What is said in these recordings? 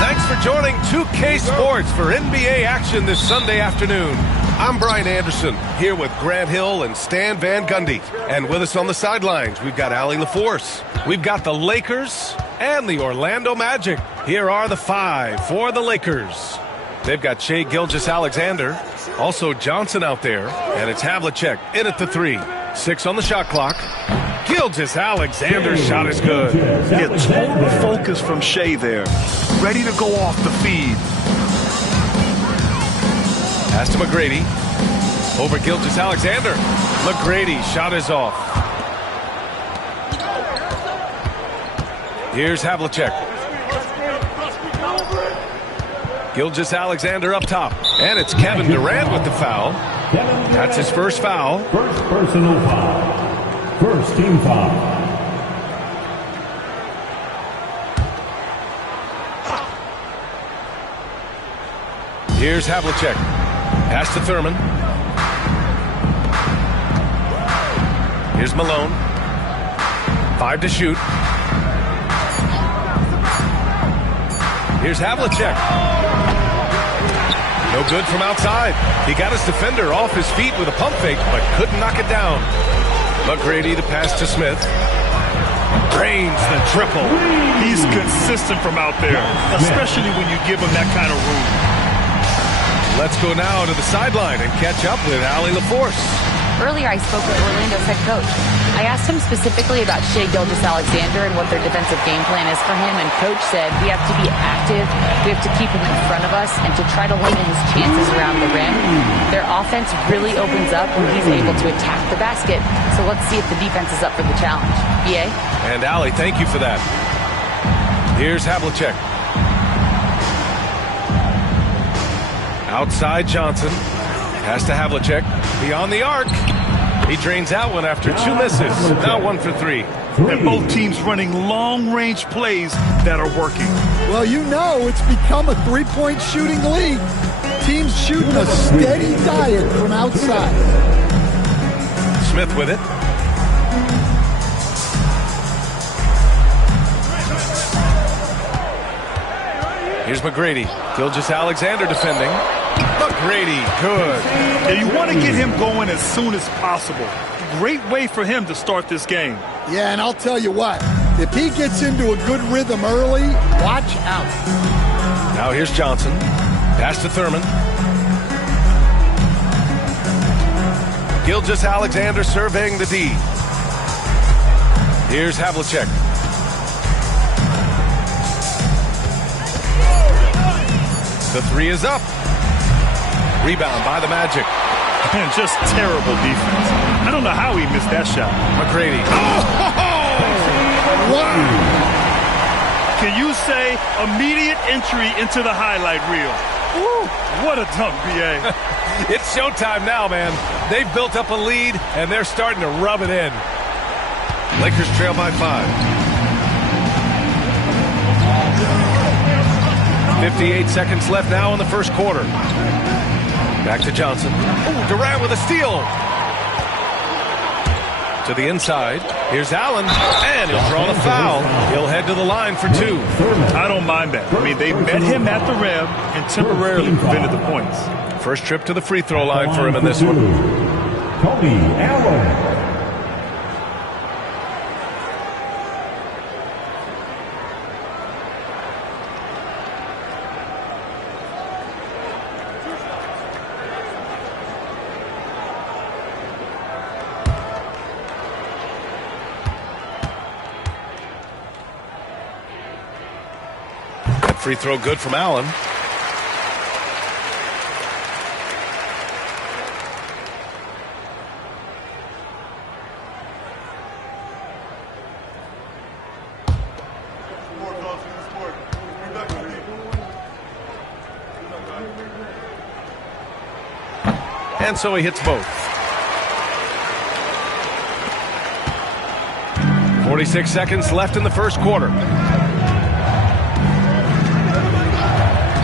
Thanks for joining 2K Sports for NBA action this Sunday afternoon. I'm Brian Anderson, here with Grant Hill and Stan Van Gundy. And with us on the sidelines, we've got Allie LaForce. We've got the Lakers and the Orlando Magic. Here are the five for the Lakers. They've got Shai Gilgeous-Alexander, also Johnson out there, and it's Havlicek in at the 3. 6 on the shot clock. Gilgeous-Alexander's shot is good. Yeah, total focus from Shai there. Ready to go off the feed. Pass to McGrady. Over Gilgeous-Alexander. McGrady, shot is off. Here's Havlicek. Gilgeous-Alexander up top. And it's Kevin Durant with the foul. That's his first foul. First personal foul. First team foul. Here's Havlicek. Pass to Thurman. Here's Malone. 5 to shoot. Here's Havlicek. No good from outside. He got his defender off his feet with a pump fake, but couldn't knock it down. McGrady the pass to Smith. Drains the triple. He's consistent from out there, especially when you give him that kind of room. Let's go now to the sideline and catch up with Allie LaForce. Earlier, I spoke with Orlando's head coach. I asked him specifically about Shai Gilgeous-Alexander and what their defensive game plan is for him, and coach said we have to be active, we have to keep him in front of us, and to try to limit his chances around the rim. Their offense really opens up when he's able to attack the basket, so let's see if the defense is up for the challenge. BA? And Allie, thank you for that. Here's Havlicek. Outside Johnson. Pass to Havlicek. Beyond the arc. He drains out one after 2 misses. Now 1 for 3. And both teams running long-range plays that are working. Well, you know it's become a three-point shooting league. Teams shooting a steady diet from outside. Smith with it. Here's McGrady. Gilgeous-Alexander defending. McGrady, good. And you want to get him going as soon as possible. Great way for him to start this game. Yeah, and I'll tell you what, if he gets into a good rhythm early, watch out. Now here's Johnson. Pass to Thurman. Gilgeous-Alexander surveying the D. Here's Havlicek. The 3 is up. Rebound by the Magic. And just terrible defense. I don't know how he missed that shot. McGrady. Wow. Can you say immediate entry into the highlight reel? Woo, what a dunk, BA. It's showtime now, man. They've built up a lead, and they're starting to rub it in. Lakers trail by 5. 58 seconds left now in the first quarter. Back to Johnson. Oh, Durant with a steal. To the inside. Here's Allen. And he'll draw the foul. He'll head to the line for 2. I don't mind that. I mean, they met him at the rim and temporarily prevented the points. First trip to the free throw line for him in this one. Kobe Allen. free throw good from Allen. And so he hits both. 46 seconds left in the first quarter.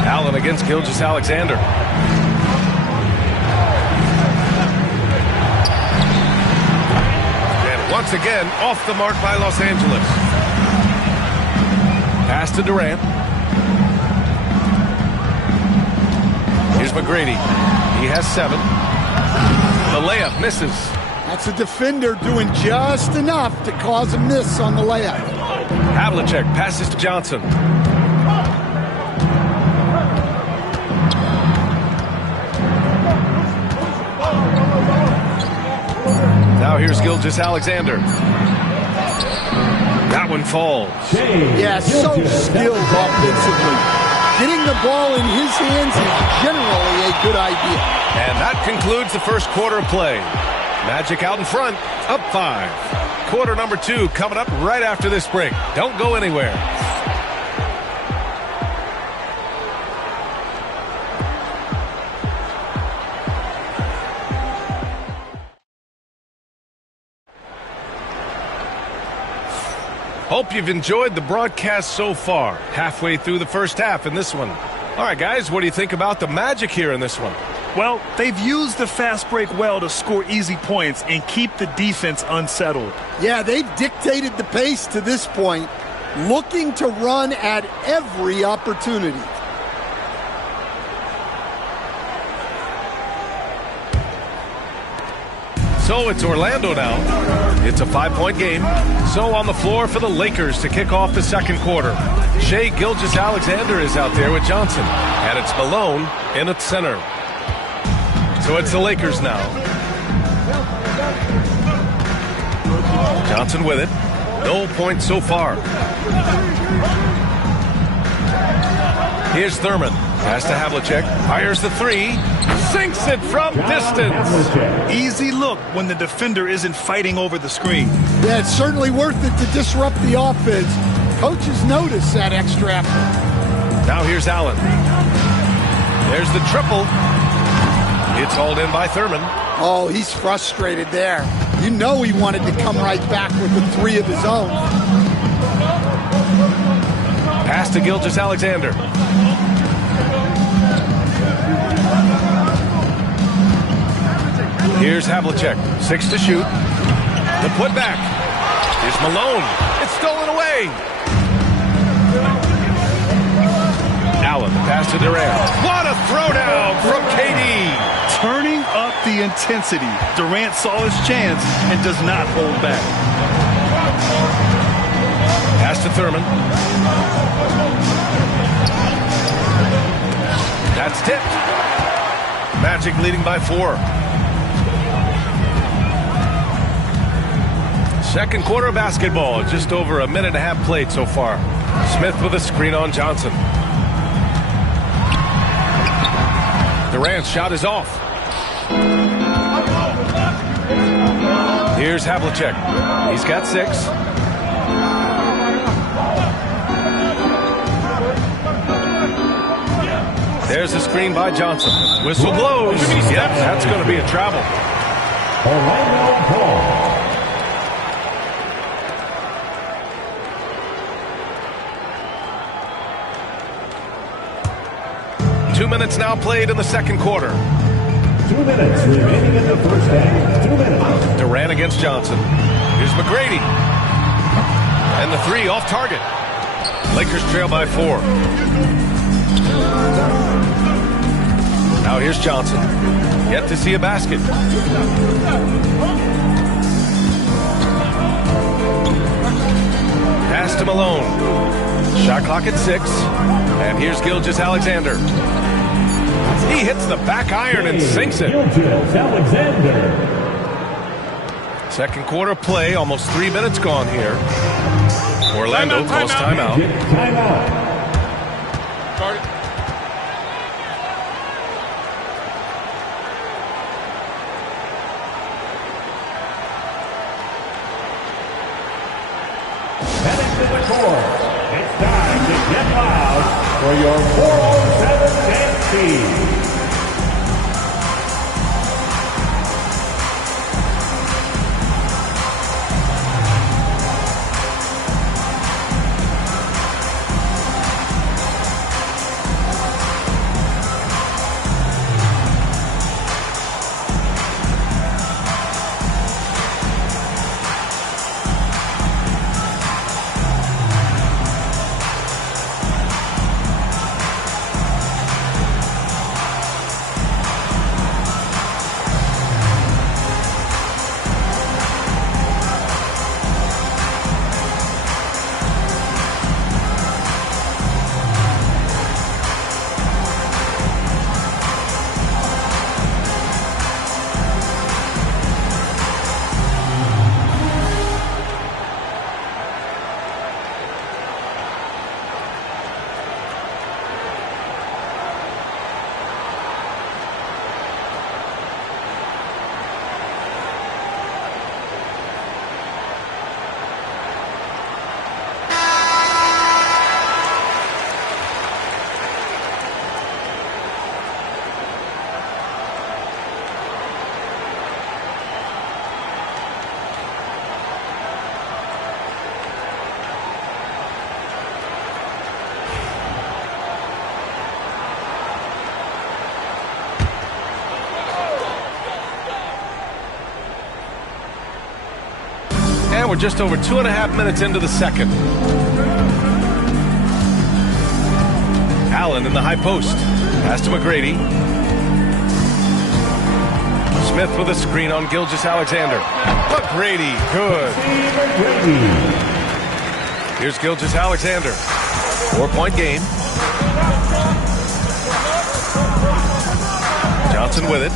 Allen against Gilgeous-Alexander. And once again, off the mark by Los Angeles. Pass to Durant. Here's McGrady. He has 7. The layup misses. That's a defender doing just enough to cause a miss on the layup. Havlicek passes to Johnson. Now here's Gilgeous-Alexander. That one falls. Yeah, so skilled offensively. Getting the ball in his hands is generally a good idea. And that concludes the first quarter of play. Magic out in front, up 5. Quarter number 2 coming up right after this break. Don't go anywhere. Hope you've enjoyed the broadcast so far. Halfway through the first half in this one. All right, guys, what do you think about the Magic here in this one? Well, they've used the fast break well to score easy points and keep the defense unsettled. Yeah, they've dictated the pace to this point, looking to run at every opportunity. So it's Orlando now. It's a 5-point game. So on the floor for the Lakers to kick off the second quarter. Shai Gilgeous-Alexander is out there with Johnson. And it's Malone in at center. So it's the Lakers now. Johnson with it. No points so far. Here's Thurman. Pass to Havlicek. Fires the 3. Sinks it from distance. Easy look when the defender isn't fighting over the screen. Yeah, it's certainly worth it to disrupt the offense. Coaches notice that extra effort. Now here's Allen. There's the triple. It's hauled in by Thurman. Oh, he's frustrated there. You know he wanted to come right back with the 3 of his own. Pass to Gilgeous-Alexander. Here's Havlicek. 6 to shoot. The putback. Here's Malone. It's stolen away. Allen. Pass to Durant. What a throwdown from KD. Turning up the intensity. Durant saw his chance and does not hold back. Pass to Thurman. That's tipped. Magic leading by 4. Second quarter of basketball. Just over a minute and a half played so far. Smith with a screen on Johnson. Durant's shot is off. Here's Havlicek. He's got 6. There's a screen by Johnson. Whistle blows. Yep, that's going to be a travel. Orlando Ball. 2 minutes now played in the second quarter. 2 minutes remaining in the first half. 2 minutes. Durant against Johnson. Here's McGrady. And the 3 off target. Lakers trail by 4. Now here's Johnson. Yet to see a basket. Pass to Malone. Shot clock at 6. And here's Gilgeous-Alexander. He hits the back iron and sinks it. Gilgeous-Alexander. Second quarter play, almost 3 minutes gone here. Orlando calls timeout. Timeout. Heading to the court, it's time to get loud for your 407 dance team. And we're just over 2.5 minutes into the second. Allen in the high post. Pass to McGrady. Smith with a screen on Gilgeous-Alexander. McGrady, good. Here's Gilgeous-Alexander. 4-point game. Johnson with it.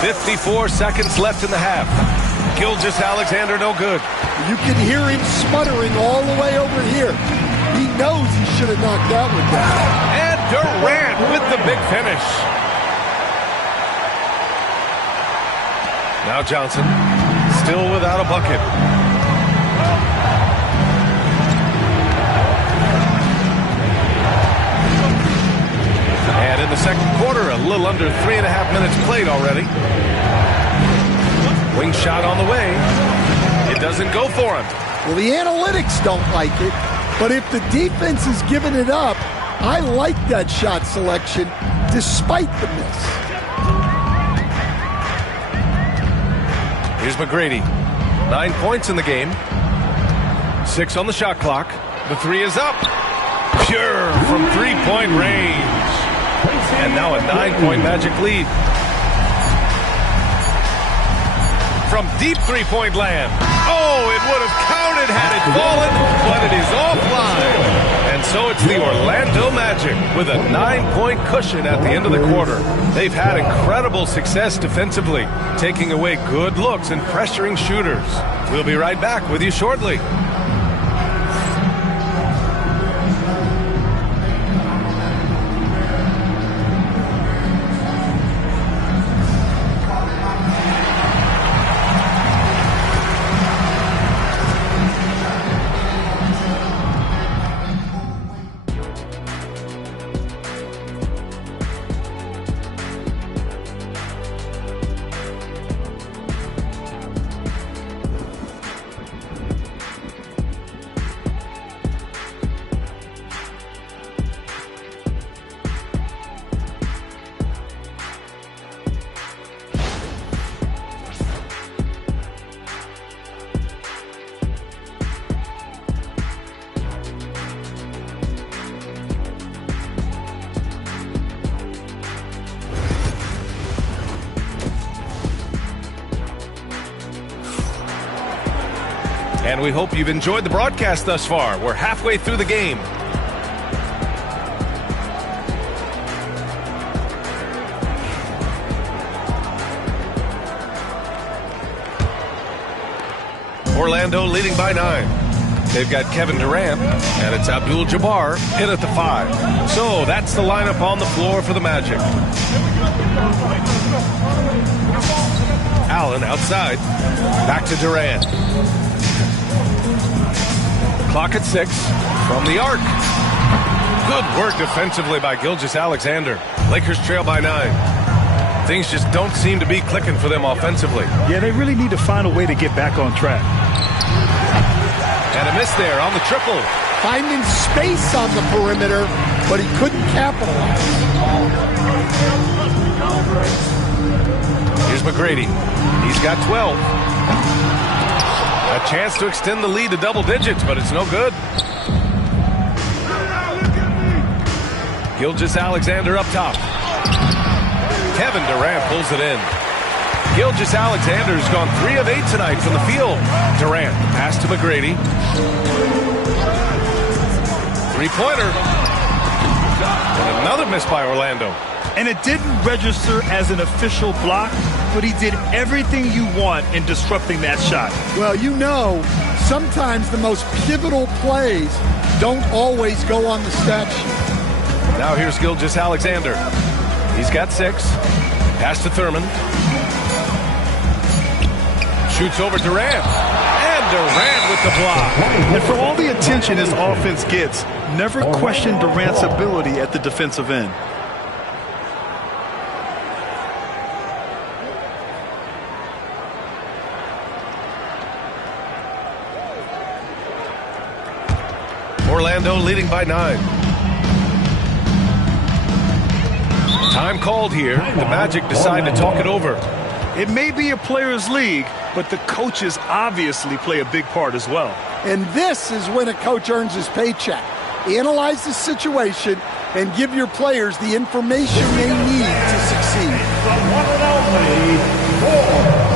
54 seconds left in the half. Gilgeous-Alexander no good. You can hear him smuttering all the way over here. He knows he should have knocked that one down. And Durant with the big finish. Now Johnson, still without a bucket. And in the second quarter, a little under 3.5 minutes played already. Wing shot on the way. It doesn't go for him. Well, the analytics don't like it, but if the defense is giving it up, I like that shot selection despite the miss. Here's McGrady. 9 points in the game. 6 on the shot clock. The three is up. Pure from three-point range. And now a 9-point Magic lead. From deep three-point land. Oh, it would have counted had it fallen, but it is offline. And so it's the Orlando Magic with a 9-point cushion at the end of the quarter. They've had incredible success defensively, taking away good looks and pressuring shooters. We'll be right back with you shortly. And we hope you've enjoyed the broadcast thus far. We're halfway through the game. Orlando leading by 9. They've got Kevin Durant, and it's Abdul-Jabbar in at the 5. So that's the lineup on the floor for the Magic. Allen. Allen outside. Back to Durant. Clock at 6 from the arc. Good work defensively by Gilgeous-Alexander. Lakers trail by 9. Things just don't seem to be clicking for them offensively. Yeah, they really need to find a way to get back on track. And a miss there on the triple. Finding space on the perimeter, but he couldn't capitalize. Here's McGrady. He's got 12. A chance to extend the lead to double digits, but it's no good. Gilgeous-Alexander up top. Kevin Durant pulls it in. Gilgeous-Alexander's gone 3 of 8 tonight from the field. Durant pass to McGrady. Three-pointer. And another miss by Orlando. And it didn't register as an official block, but he did everything you want in disrupting that shot. Well, you know, sometimes the most pivotal plays don't always go on the stat sheet. Now here's Gilgeous-Alexander. He's got 6. Pass to Thurman. Shoots over Durant. And Durant with the block. And for all the attention his offense gets, never question Durant's ability at the defensive end. Orlando leading by 9. Time called here. The Magic decide to talk it over. It may be a players' league, but the coaches obviously play a big part as well. And this is when a coach earns his paycheck. Analyze the situation and give your players the information they need to succeed. The one and only 407.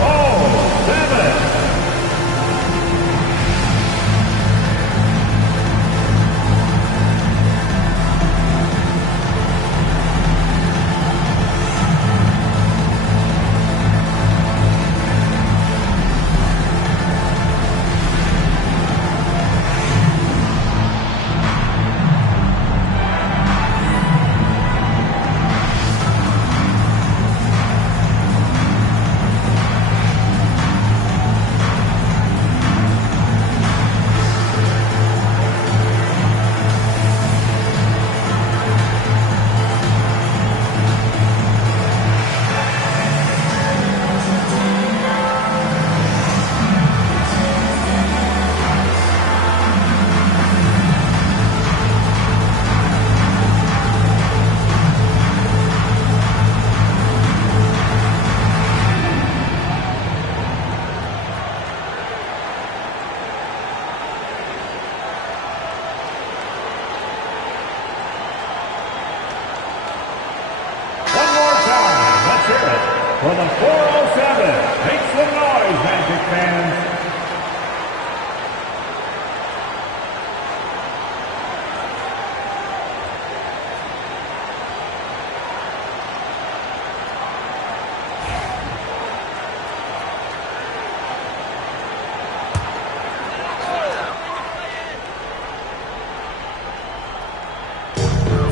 For the 407, make some noise, Magic fans.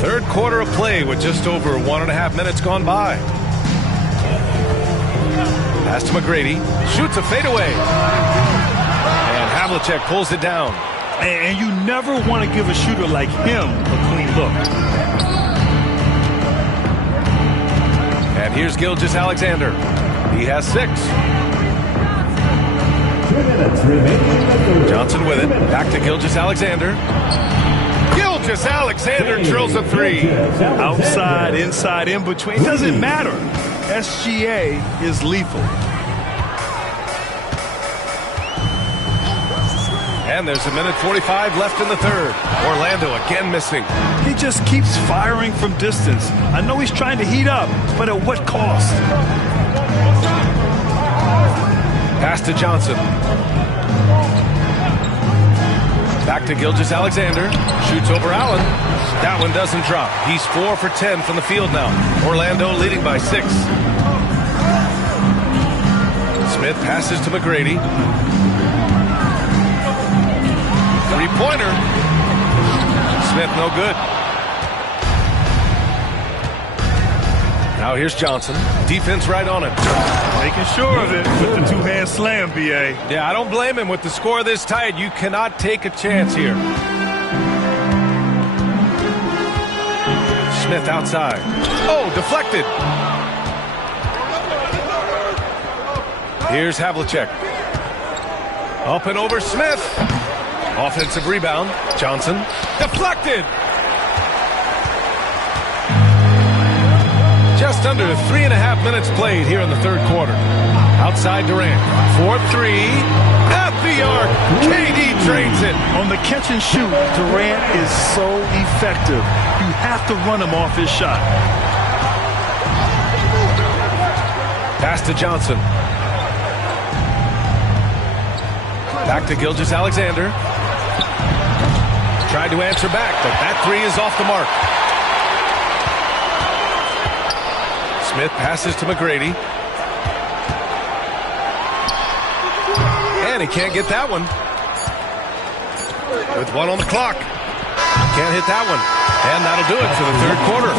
Third quarter of play with just over 1.5 minutes gone by. Pass to McGrady. Shoots a fadeaway. And Havlicek pulls it down. And you never want to give a shooter like him a clean look. And here's Gilgeous-Alexander. He has 6. 2 minutes remaining. Johnson with it. Back to Gilgeous-Alexander. Gilgeous-Alexander drills a 3. Outside, inside, in between. It doesn't matter. SGA is lethal. And there's 1:45 left in the third. Orlando again missing. He just keeps firing from distance. I know he's trying to heat up, but at what cost? Pass to Johnson. Back to Gilgeous-Alexander. Shoots over Allen. That one doesn't drop. He's 4 for 10 from the field now. Orlando leading by 6. Smith passes to McGrady. Three-pointer. Smith no good. Now here's Johnson. Defense right on him. Making sure of it with the two-hand slam, B.A. Yeah, I don't blame him. With the score this tight, you cannot take a chance here. Smith outside. Oh, deflected. Here's Havlicek. Up and over Smith. Offensive rebound. Johnson. Deflected. Just under 3.5 minutes played here in the third quarter. Outside Durant. 4-3. At the arc. KD drains it. On the catch and shoot, Durant is so effective. You have to run him off his shot. Pass to Johnson. Back to Gilgeous-Alexander. Tried to answer back, but that three is off the mark. Smith passes to McGrady. And he can't get that one. With 1 on the clock. Can't hit that one. And that'll do it for the third quarter.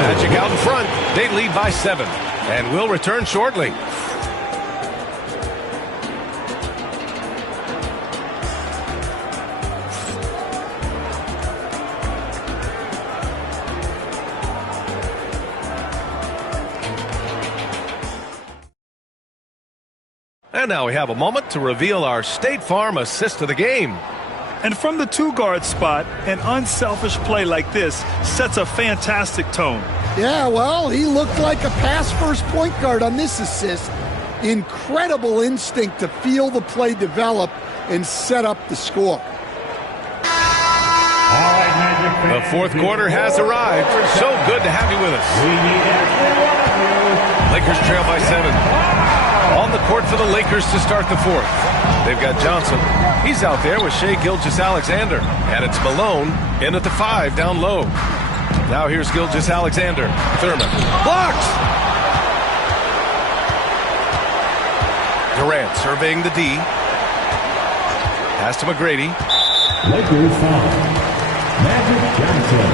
Magic out in front. They lead by 7. And we'll return shortly. And now we have a moment to reveal our State Farm assist of the game. And from the two-guard spot, an unselfish play like this sets a fantastic tone. Yeah, well, he looked like a pass-first point guard on this assist. Incredible instinct to feel the play develop and set up the score. The fourth quarter has arrived. So good to have you with us. Lakers trail by 7. On the court for the Lakers to start the fourth. They've got Johnson. He's out there with Shai Gilgeous-Alexander. And it's Malone in at the 5 down low. Now here's Gilgeous-Alexander. Thurman. Blocked! Durant surveying the D. Pass to McGrady. Lakers foul. Magic Johnson.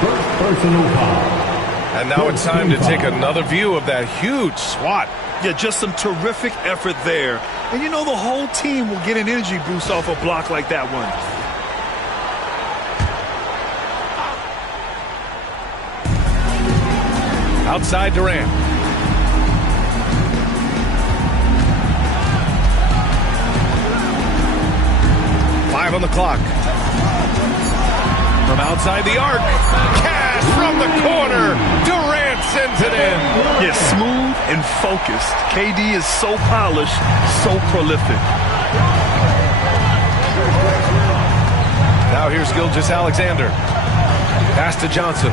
First personal foul. And now it's time to take another view of that huge swat. Yeah, just some terrific effort there. And you know the whole team will get an energy boost off a block like that one. Outside Durant. Five on the clock. From outside the arc. Cash from the corner. Durant sends it in. Yeah, smooth and focused. KD is so polished, so prolific. Now here's Gilgeous-Alexander. Pass to Johnson.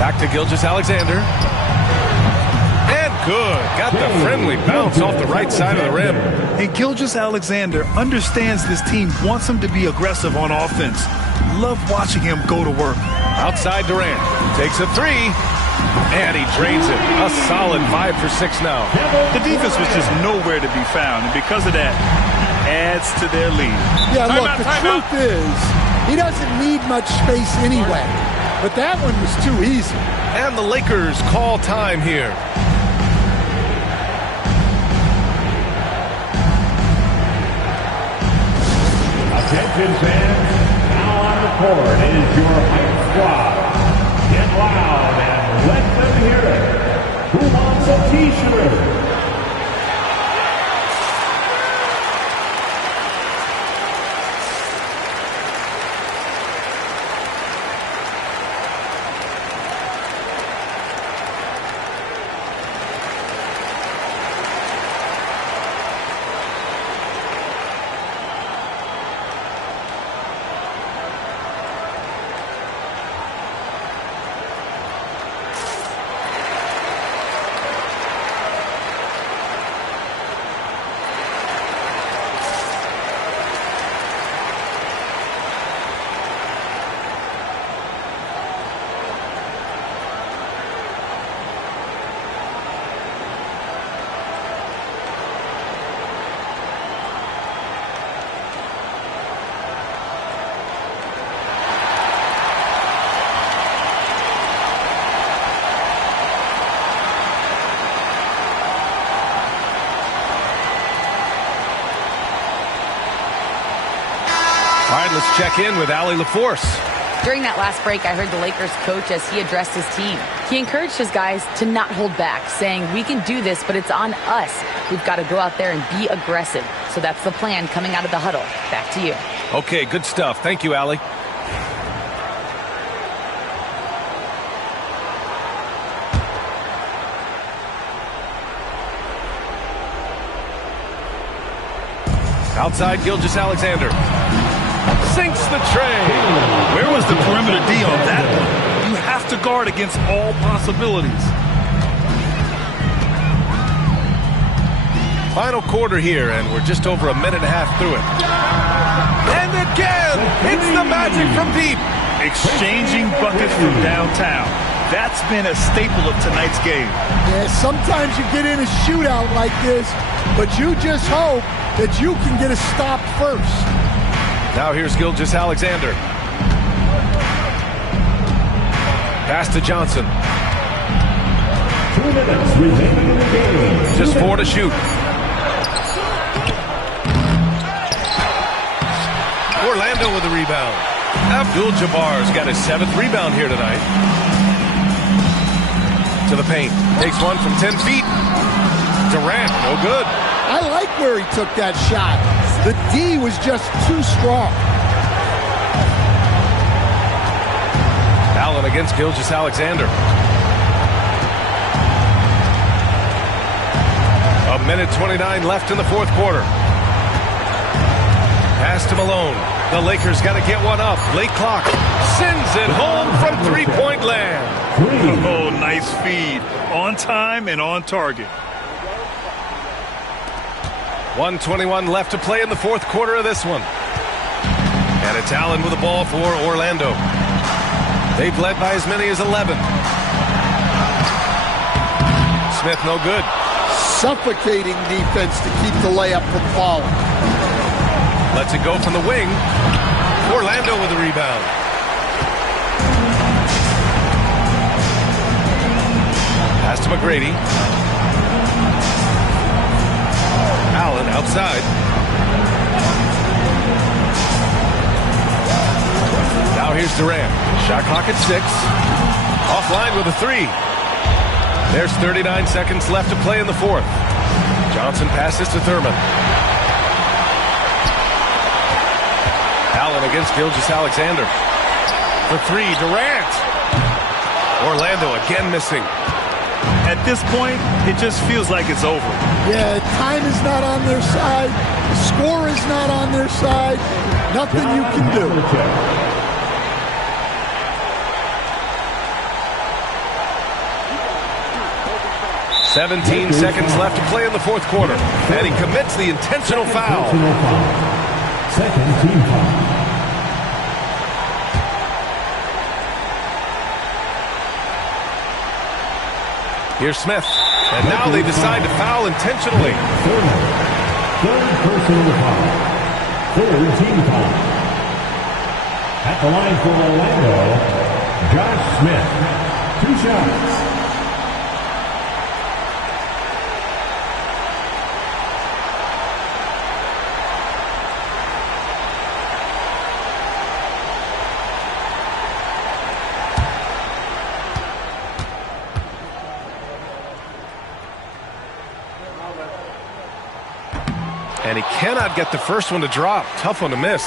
Back to Gilgeous-Alexander. And good. Got the friendly bounce off the right side of the rim. And Gilgeous-Alexander understands this team wants him to be aggressive on offense. Love watching him go to work. Outside Durant. Takes a 3. And he drains it. A solid 5 for 6 now. The defense was just nowhere to be found. And because of that, adds to their lead. Yeah, look, the truth is, he doesn't need much space anyway. But that one was too easy. And the Lakers call time here. Attention fans, now on the court is your hype squad. Get loud and let them hear it. Who wants a t-shirt? let's check in with Allie LaForce. During that last break, I heard the Lakers coach as he addressed his team. He encouraged his guys to not hold back, saying, we can do this, but it's on us. We've got to go out there and be aggressive. So that's the plan coming out of the huddle. Back to you. Okay, good stuff. Thank you, Allie. Outside, Gilgeous-Alexander sinks the tray. Where was the perimeter D on that one? You have to guard against all possibilities. Final quarter here, and we're just over a minute and a half through it. And again, hits the magic from deep. Exchanging buckets from downtown. That's been a staple of tonight's game. Yeah, sometimes you get in a shootout like this, but you just hope that you can get a stop first. Now here's Gilgeous-Alexander. Pass to Johnson. 2 minutes remaining in the game. Just 4 to shoot. Orlando with the rebound. Abdul-Jabbar's got his 7th rebound here tonight. To the paint. Takes one from 10 feet. Durant, no good. I like where he took that shot. The D was just too strong. Allen against Gilgeous-Alexander. A minute 29 left in the fourth quarter. Pass to Malone. The Lakers got to get one up. Late clock. Sends it home from three-point land. Oh, nice feed. On time and on target. 1:21 left to play in the fourth quarter of this one. And it's Allen with the ball for Orlando. They've led by as many as 11. Smith no good. Suffocating defense to keep the layup from falling. Lets it go from the wing. Orlando with the rebound. Pass to McGrady. Allen outside. Now here's Durant. Shot clock at 6. Offline with a 3. There's 39 seconds left to play in the fourth. Johnson passes to Thurman. Allen against Gilgeous-Alexander. For 3, Durant. Orlando again missing. At this point, it just feels like it's over. Yeah, time is not on their side. The score is not on their side. Nothing you can do. 17 seconds left to play in the fourth quarter. And he commits the intentional foul. Second team foul. Here's Smith. And now they decide to foul intentionally. Third personal foul. Third team foul. At the line for Orlando, Josh Smith. 2 shots. And he cannot get the first one to drop. Tough one to miss.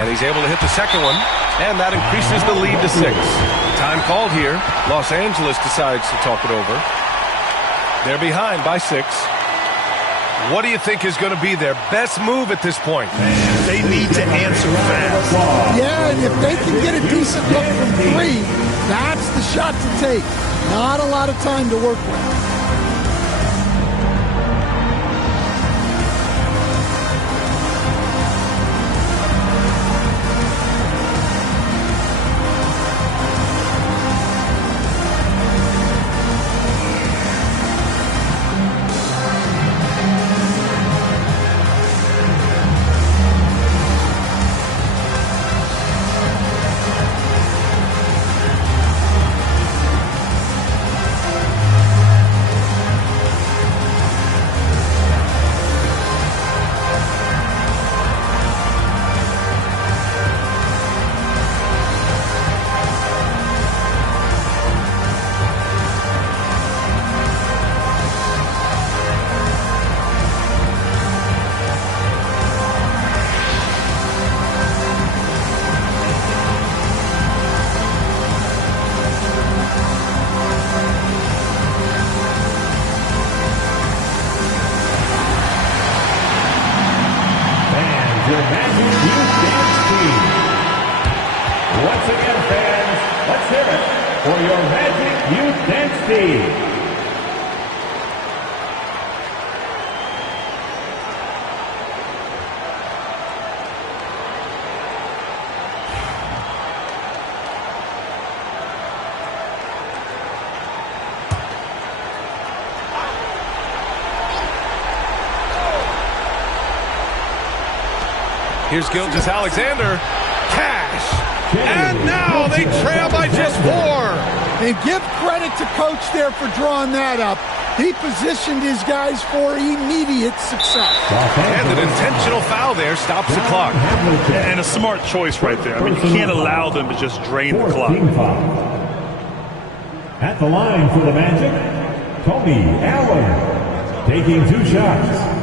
And he's able to hit the second one. And that increases the lead to 6. Time called here. Los Angeles decides to talk it over. They're behind by 6. What do you think is going to be their best move at this point? They need to answer fast. Yeah, and if they can get a decent look from 3, that's the shot to take. Not a lot of time to work with. your Magic Youth Dance Team. Once again, fans, let's hear it for your Magic Youth Dance Team. Here's Gilgeous-Alexander. Cash. And now they trail by just 4. And give credit to Coach there for drawing that up. He positioned his guys for immediate success. And an intentional foul there stops the clock. And a smart choice right there. I mean, you can't allow them to just drain the clock. At the line for the Magic, Tony Allen, taking 2 shots.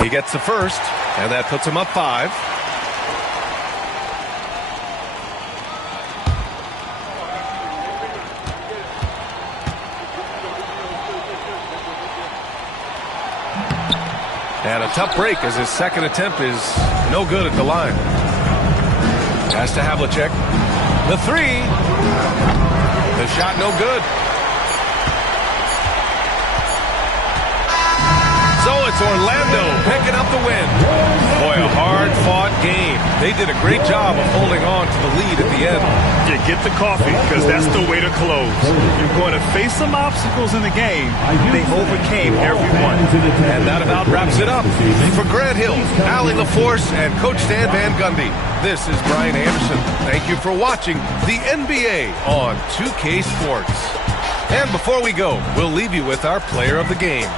He gets the first, and that puts him up 5. And a tough break as his second attempt is no good at the line. Pass to Havlicek. The 3. The shot no good. So it's Orlando picking up the win. Boy, a hard-fought game. They did a great job of holding on to the lead at the end. Yeah, get the coffee, because that's the way to close. You're going to face some obstacles in the game. They overcame every one. And that about wraps it up. For Grant Hill, Allie LaForce, and Coach Stan Van Gundy, this is Brian Anderson. Thank you for watching the NBA on 2K Sports. And before we go, we'll leave you with our player of the game.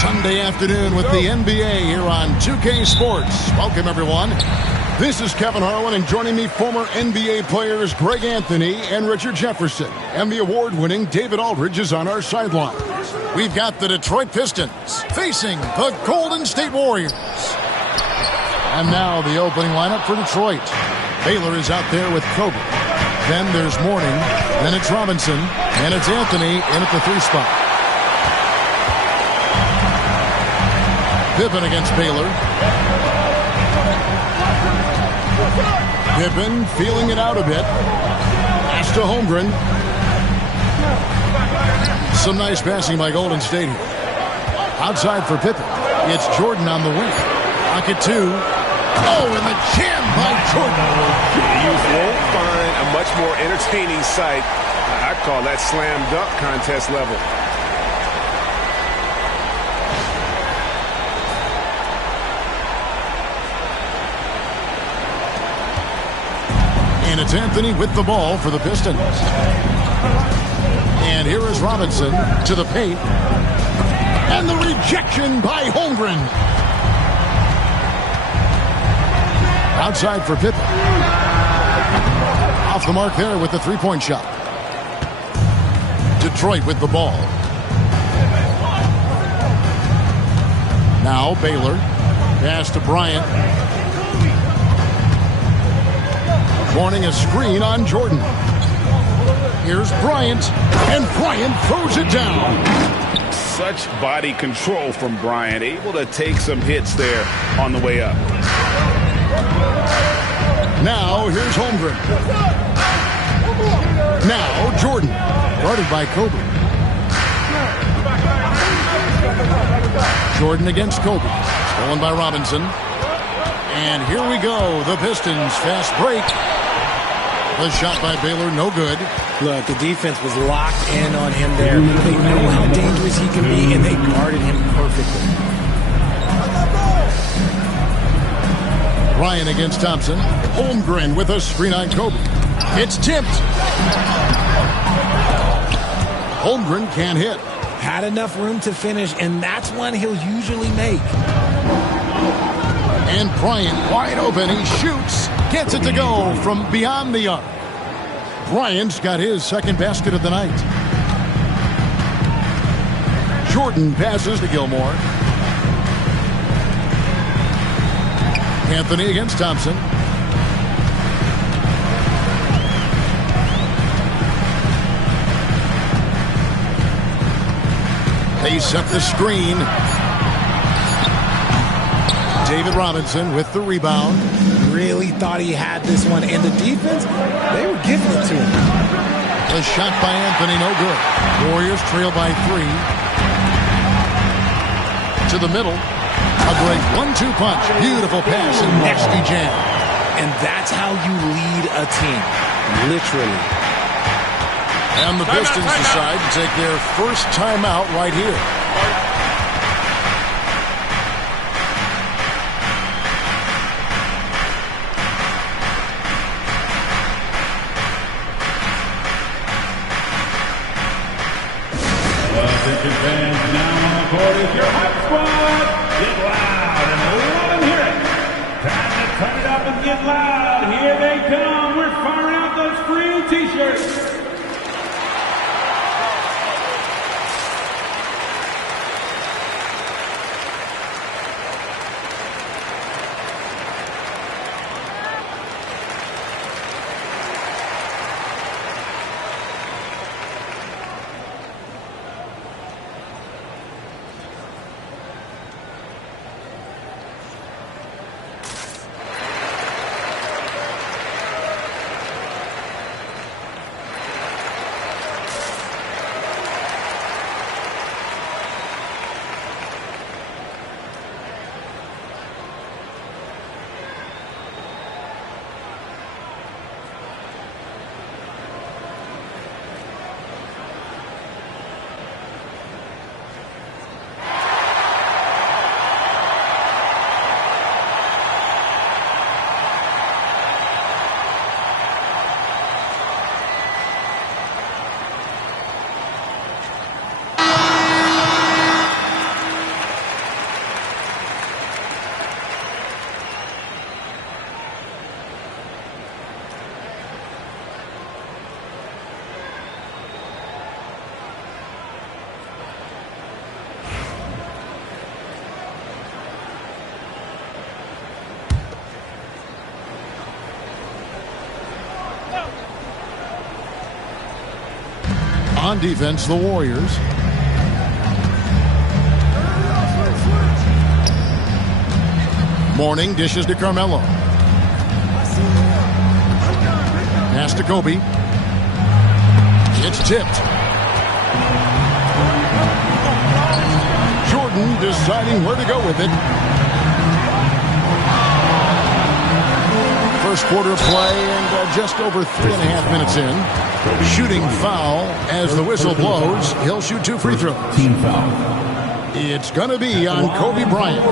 Sunday afternoon with the NBA here on 2K Sports. Welcome, everyone. This is Kevin Harlan, and joining me, former NBA players Greg Anthony and Richard Jefferson. And the award-winning David Aldridge is on our sideline. We've got the Detroit Pistons facing the Golden State Warriors. And now the opening lineup for Detroit. Baylor is out there with Kobe. Then there's Mourning. Then it's Robinson. And it's Anthony in at the 3 spot. Pippen against Baylor. Pippen feeling it out a bit. Pass to Holmgren. Some nice passing by Golden State here. Outside for Pippen. It's Jordan on the wing. Pocket 2. Oh, and the jam by Jordan. You won't find a much more entertaining sight. I call that slam dunk contest level. And it's Anthony with the ball for the Pistons. And here is Robinson to the paint. And the rejection by Holmgren. Outside for Pippen. Off the mark there with the 3-point shot. Detroit with the ball. Now Baylor. Pass to Bryant. Mourning a screen on Jordan. Here's Bryant. And Bryant throws it down. Such body control from Bryant. Able to take some hits there on the way up. Now, here's Holmgren. Now, Jordan. Guarded by Kobe. Jordan against Kobe. Stolen by Robinson. And here we go. The Pistons fast break. The shot by Baylor, no good. Look, the defense was locked in on him there. They know how dangerous he can be, and they guarded him perfectly. Ryan against Thompson. Holmgren with a screen on Kobe. It's tipped. Holmgren can't hit. Had enough room to finish, and that's one he'll usually make. And Bryant wide open. He shoots. Gets it to go from beyond the arc. Bryant's got his second basket of the night. Jordan passes to Gilmore. Anthony against Thompson. They set the screen. David Robinson with the rebound. Really thought he had this one. And the defense, they were giving it to him. The shot by Anthony, no good. Warriors trail by 3. To the middle. A great 1-2 punch. Beautiful pass and nasty jam. And that's how you lead a team. Literally. And the Pistons decide to take their first timeout right here. Attention fans, now on the court is your hype squad. Get loud and let them hear it. Time to turn it up and get loud. Here they come. We're firing out those free t-shirts. On defense, the Warriors. Mourning dishes to Carmelo. Pass to Kobe. It's tipped. Jordan deciding where to go with it. First quarter of play and just over 3.5 minutes in. Shooting foul as the whistle blows. He'll shoot 2 free throws. Team foul. It's going to be on Kobe Bryant.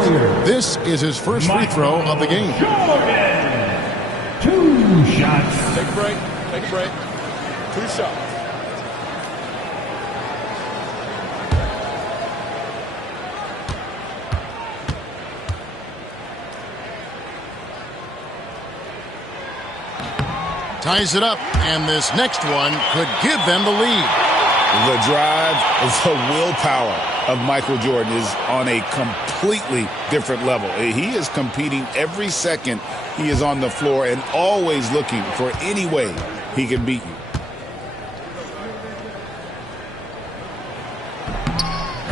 This is his first free throw of the game. 2 shots. Take a break. Take a break. 2 shots. Ties it up, and this next one could give them the lead. The drive, the willpower of Michael Jordan is on a completely different level. He is competing every second he is on the floor and always looking for any way he can beat you.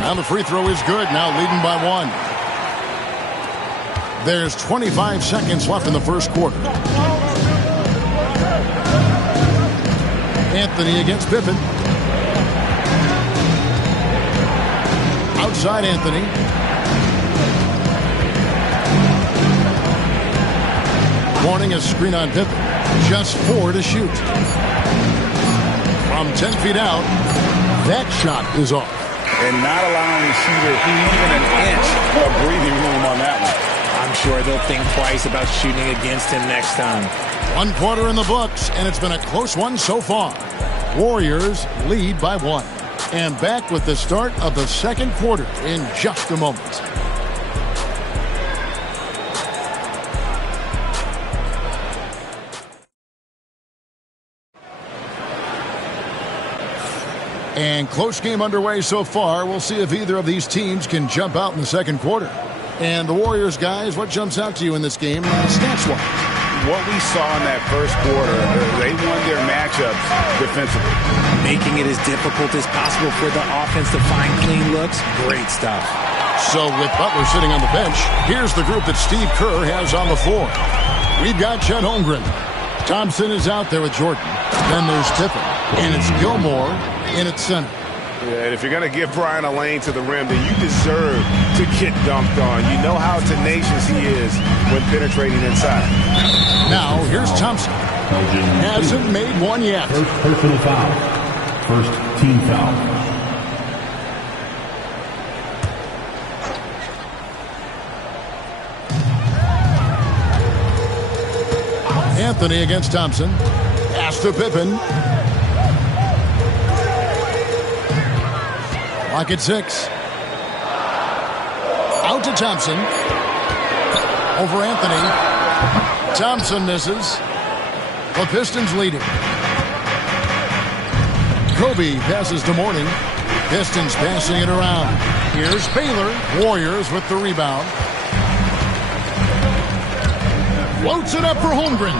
Now the free throw is good, now leading by 1. There's 25 seconds left in the first quarter. Anthony against Pippen. Outside Anthony. Warning a screen on Pippen. Just 4 to shoot. From 10 feet out, that shot is off. And not allowing the shooter even an inch of breathing room on that one. I'm sure they'll think twice about shooting against him next time. 1 quarter in the books, and it's been a close one so far. Warriors lead by 1. And back with the start of the second quarter in just a moment. And close game underway so far. We'll see if either of these teams can jump out in the second quarter. And the Warriors, guys, what jumps out to you in this game stats-wise? What we saw in that first quarter, they won their matchups defensively. Making it as difficult as possible for the offense to find clean looks. Great stuff. So with Butler sitting on the bench, here's the group that Steve Kerr has on the floor. We've got Chet Holmgren. Thompson is out there with Jordan. Then there's Pippen. And it's Gilmore in at center. Yeah, and if you're going to give Brian a lane to the rim, then you deserve to get dunked on. You know how tenacious he is when penetrating inside. Now, here's Thompson. Hasn't made one yet. First personal foul. First team foul. Anthony against Thompson. Pass to Pippen. Lock at 6. Out to Thompson. Over Anthony. Thompson misses. The Pistons leading. Kobe passes to Mourning. Pistons passing it around. Here's Baylor. Warriors with the rebound. Floats it up for Holmgren.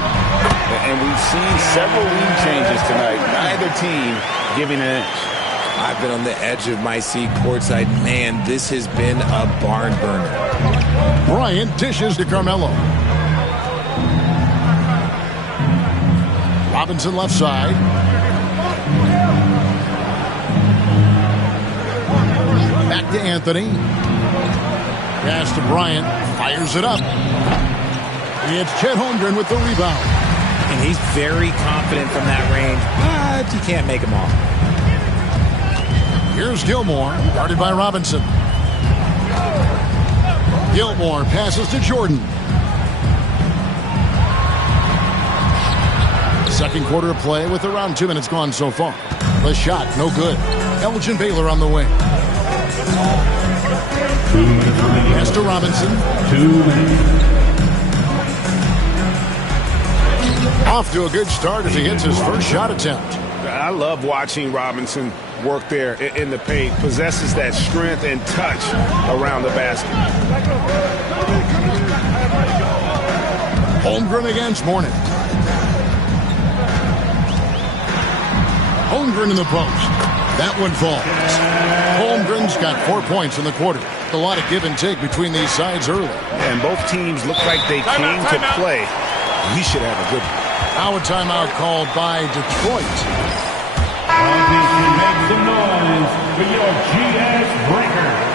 And we've seen several lead changes tonight. Neither team giving an inch. I've been on the edge of my seat courtside. Man, this has been a barn burner. Bryant dishes to Carmelo. Robinson left side. Back to Anthony. Pass to Bryant. Fires it up. It's Chet Holmgren with the rebound. And he's very confident from that range, but you can't make him all. Here's Gilmore, guarded by Robinson. Gilmore passes to Jordan. Second quarter of play with around 2 minutes gone so far. The shot, no good. Elgin Baylor on the wing. 2 minutes remaining. Pass to Robinson. 2 minutes. Off to a good start as he hits his first shot attempt. I love watching Robinson work there in the paint. Possesses that strength and touch around the basket. Holmgren against Mourning. Holmgren in the post. That one falls. Holmgren's got 4 points in the quarter. A lot of give and take between these sides early. And both teams look like they came to play. We should have a good one. Now a timeout called by Detroit. Make some noise for your GS Breakers.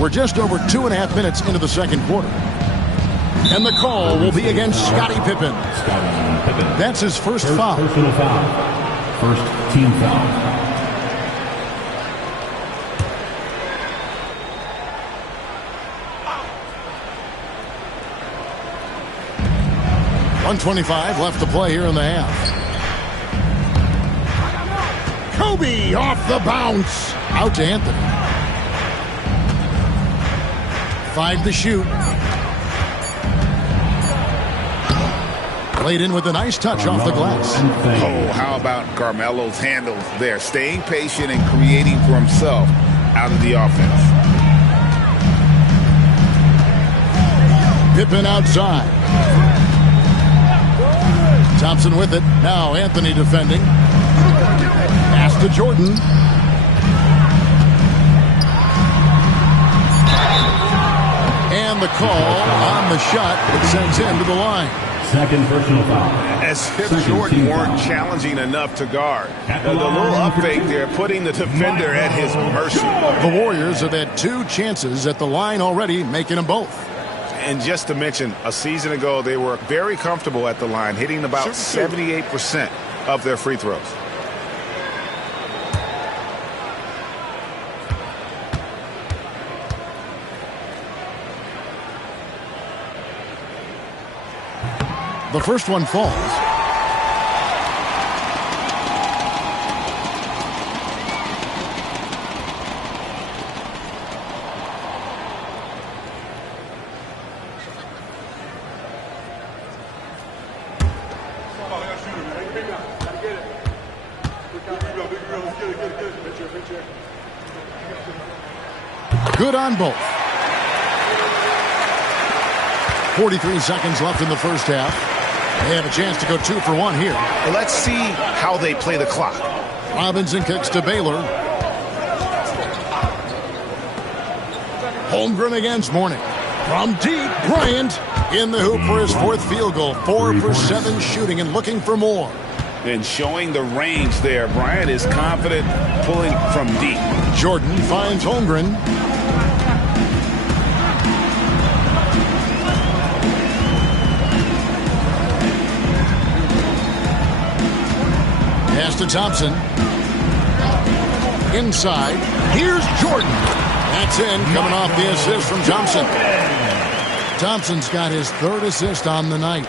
We're just over 2.5 minutes into the second quarter. And the call will be against Scottie Pippen. That's his first foul. Personal foul. First team foul. .125 left to play here in the half. Kobe off the bounce. Out to Anthony. 5 to shoot. Played in with a nice touch off the glass. Oh, how about Carmelo's handles there? Staying patient and creating for himself out of the offense. Pippen outside. Thompson with it. Now Anthony defending. Pass to Jordan. And the call on the shot that sends him to the line. Second personal foul. As if Jordan weren't challenging enough to guard. The little up fake there, putting the defender at his mercy. The Warriors have had 2 chances at the line already, making them both. And just to mention, a season ago, they were very comfortable at the line, hitting about 78% of their free throws. The first one falls. Good on both. 43 seconds left in the first half. They have a chance to go 2 for 1 here. Well, let's see how they play the clock. Robinson kicks to Baylor. Holmgren against Mourning. From deep, Bryant in the hoop for his 4th field goal. 4 for 7 shooting and looking for more. And showing the range there. Bryant is confident pulling from deep. Jordan finds Holmgren. Pass to Thompson. Inside. Here's Jordan. That's in, coming off the assist from Thompson. Thompson's got his 3rd assist on the night.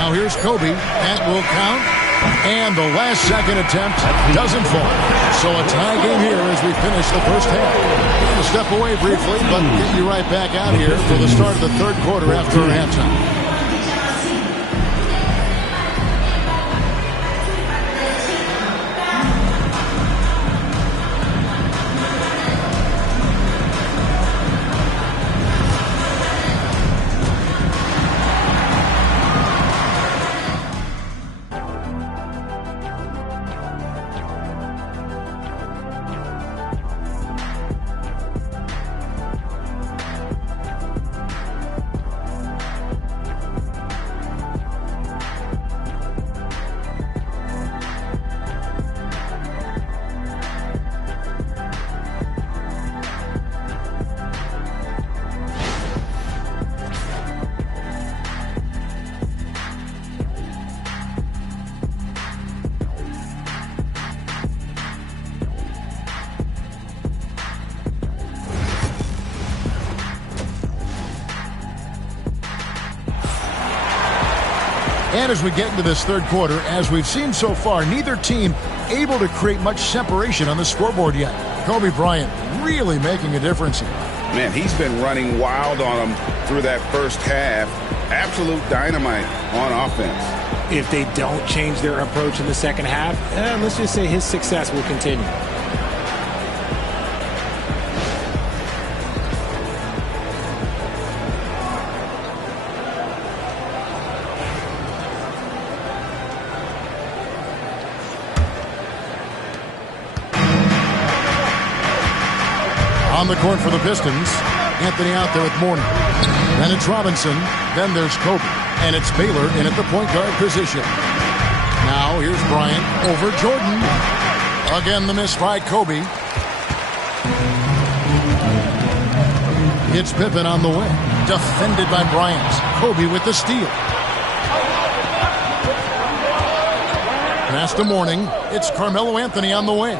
Now here's Kobe. That will count. And the last second attempt doesn't fall. So a tie game here as we finish the first half. We'll step away briefly, but get you right back out here for the start of the 3rd quarter after our halftime. And as we get into this 3rd quarter, as we've seen so far, neither team able to create much separation on the scoreboard yet. Kobe Bryant really making a difference here. Man, he's been running wild on them through that first half. Absolute dynamite on offense. If they don't change their approach in the second half, let's just say his success will continue. On the court for the Pistons, Anthony out there with Mourning. Then it's Robinson. Then there's Kobe. And it's Baylor in at the point guard position. Now here's Bryant over Jordan. Again, the miss by Kobe. It's Pippen on the wing. Defended by Bryant. Kobe with the steal. Pass to Mourning. It's Carmelo Anthony on the wing.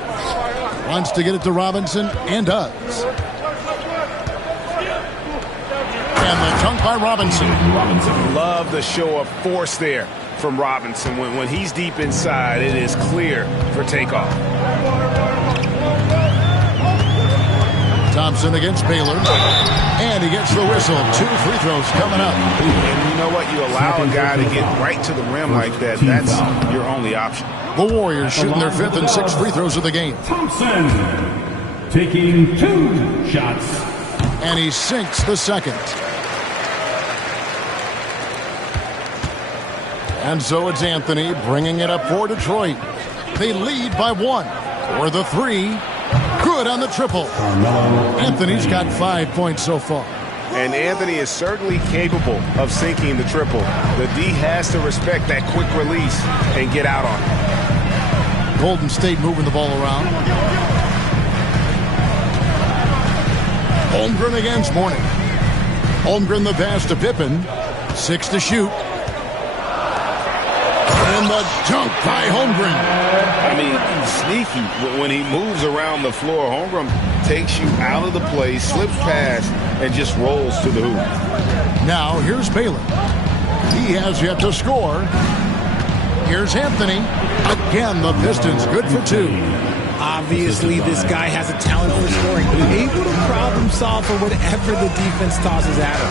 Wants to get it to Robinson and does. And the dunk by Robinson. Love the show of force there from Robinson. When he's deep inside, it is clear for takeoff. Thompson against Baylor. And he gets the whistle. 2 free throws coming up. And you know what? You allow a guy to get right to the rim like that. That's your only option. The Warriors shooting their 5th and 6th free throws of the game. Thompson taking 2 shots. And he sinks the second. And so it's Anthony bringing it up for Detroit. They lead by 1. For the 3. Good on the triple. Anthony's got 5 points so far. And Anthony is certainly capable of sinking the triple. The D has to respect that quick release and get out on it. Golden State moving the ball around. Holmgren against Mourning. Holmgren the pass to Pippen. 6 to shoot. And the dunk by Holmgren. I mean, sneaky. When he moves around the floor, Holmgren takes you out of the play, slips past, and just rolls to the hoop. Now here's Baylor. He has yet to score. Here's Anthony. Again, the Pistons good for 2. Obviously, this guy has a talent for scoring. Able to problem solve for whatever the defense tosses at him.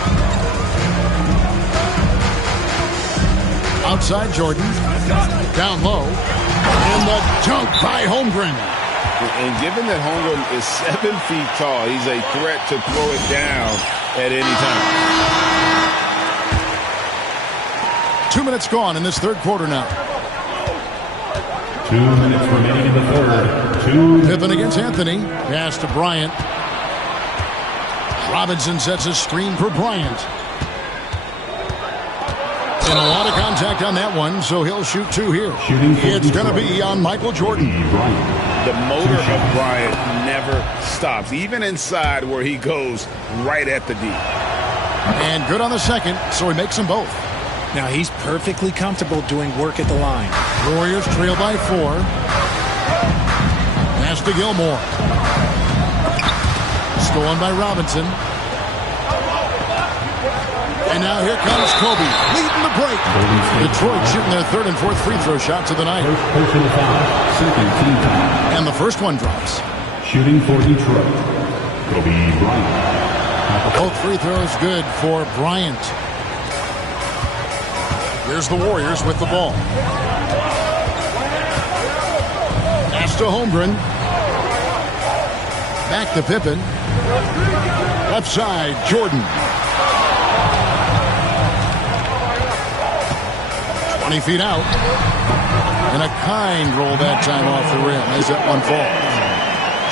Outside Jordan. Down low. And the dunk by Holmgren. And given that Holmgren is 7 feet tall, he's a threat to throw it down at any time. 2 minutes gone in this third quarter now. 2 minutes remaining in the third. Pippen against Anthony. Pass to Bryant. Robinson sets a screen for Bryant. And a lot of contact on that one, so he'll shoot 2 here. It's going to be on Michael Jordan. The motor of Bryant never stops, even inside where he goes right at the D. And good on the second, so he makes them both. Now he's perfectly comfortable doing work at the line. Warriors trail by 4. Pass to Gilmore. Stolen by Robinson. And now here comes Kobe, leading the break. Detroit shooting their 3rd and 4th free throw shots of the night. And the first one drops. Shooting for Detroit, Kobe Bryant. Both free throws good for Bryant. Here's the Warriors with the ball. Pass to Holmgren. Back to Pippen. Left side, Jordan. 20 feet out. And a kind roll that time off the rim as that one falls.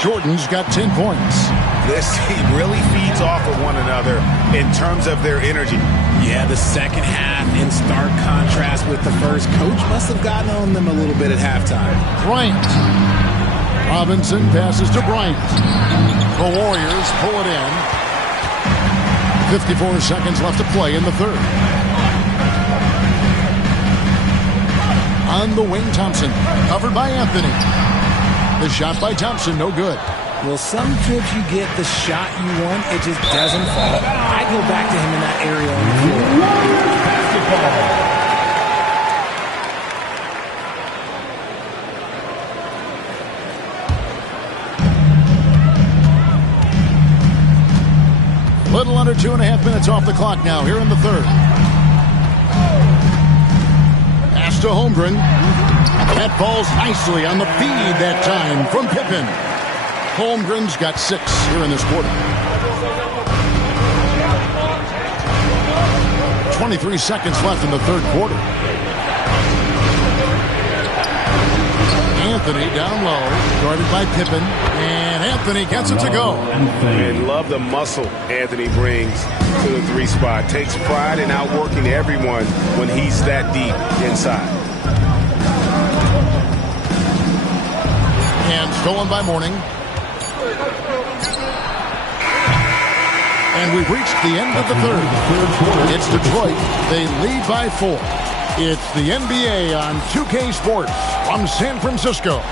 Jordan's got 10 points. This team really feeds off of one another in terms of their energy. Yeah, the second half in stark contrast with the first. Coach must have gotten on them a little bit at halftime. Bryant. Robinson passes to Bryant. The Warriors pull it in. 54 seconds left to play in the third. On the wing, Thompson. Covered by Anthony. The shot by Thompson, no good. Well, some trips you get the shot you want, it just doesn't fall. I go back to him in that area on the floor. Basketball. Little under 2.5 minutes off the clock now here in the third. Pass to Holmgren. That falls nicely on the feed that time from Pippen. Holmgren's got 6 here in this quarter. 23 seconds left in the third quarter. Anthony down low, guarded by Pippen, and And Anthony gets it to go. And love the muscle Anthony brings to the 3 spot. Takes pride in outworking everyone when he's that deep inside. And stolen by Mourning. And we've reached the end of the third. It's Detroit. They lead by 4. It's the NBA on 2K Sports from San Francisco.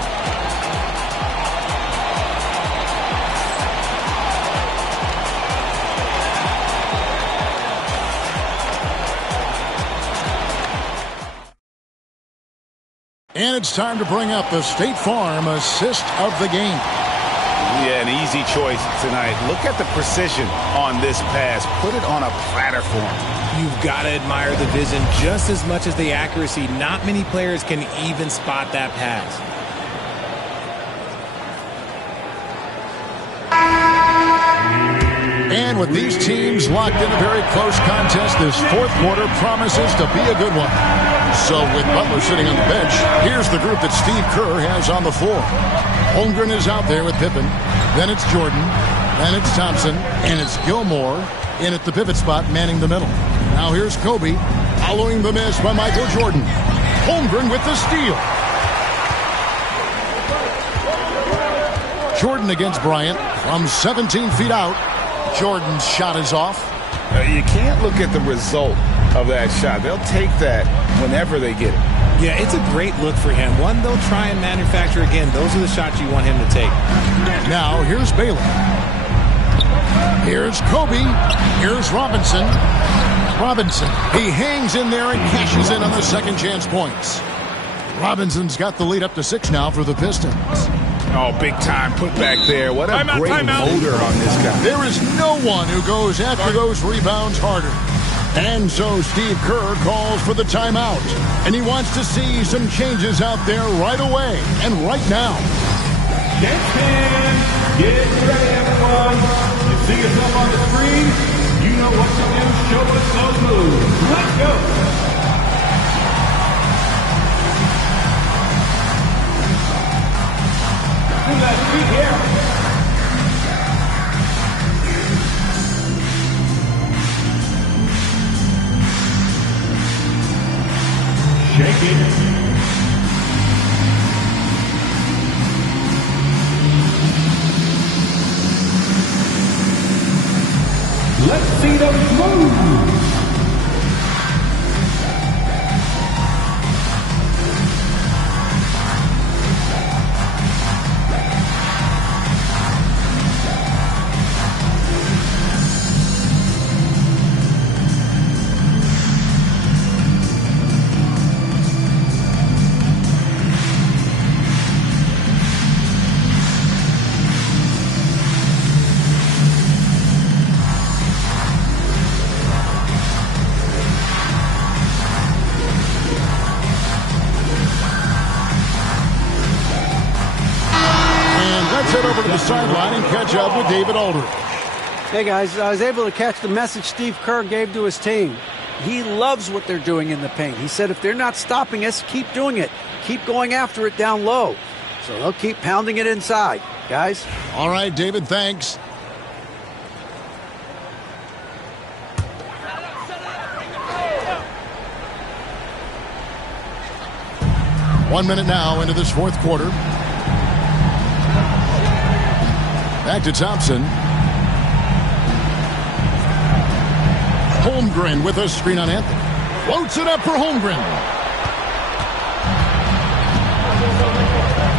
And it's time to bring up the State Farm assist of the game. Yeah, an easy choice tonight. Look at the precision on this pass. Put it on a platter for him. You've got to admire the vision just as much as the accuracy. Not many players can even spot that pass. And with these teams locked in a very close contest, this fourth quarter promises to be a good one. So with Butler sitting on the bench, here's the group that Steve Kerr has on the floor. Holmgren is out there with Pippen. Then it's Jordan. Then it's Thompson. And it's Gilmore in at the pivot spot, manning the middle. Now here's Kobe, following the miss by Michael Jordan. Holmgren with the steal. Jordan against Bryant from 17 feet out. Jordan's shot is off. You can't look at the result of that shot. They'll take that whenever they get it. Yeah, it's a great look for him. One they'll try and manufacture again. Those are the shots you want him to take. Now here's Baylor. Here's Kobe. Here's Robinson. Robinson. He hangs in there and cashes in on the second chance points. Robinson's got the lead up to 6 now for the Pistons. Oh, big time put back there. What a great motor on this guy. There is no one who goes after those rebounds harder. And so Steve Kerr calls for the timeout. And he wants to see some changes out there right away and right now. Get ready, everyone. You see us up on the screen. You know what to do. Show us those moves. Let's go. Do that feet here. Shake it. Let's see those moves. Sideline and catch up with David Aldridge. Hey guys, I was able to catch the message Steve Kerr gave to his team. He loves what they're doing in the paint. He said if they're not stopping us, keep doing it. Keep going after it down low. So they'll keep pounding it inside, guys. All right, David, thanks. One minute now into this fourth quarter. Back to Thompson. Holmgren with a screen on Anthony. Floats it up for Holmgren.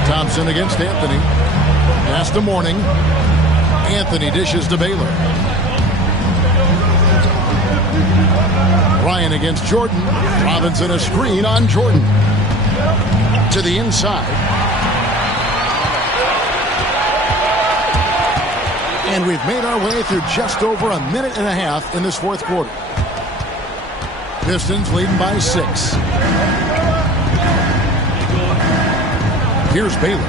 Thompson against Anthony. Pass to Mourning. Anthony dishes to Baylor. Ryan against Jordan. Robinson a screen on Jordan. To the inside. And we've made our way through just over a minute and a half in this fourth quarter. Pistons leading by 6. Here's Baylor.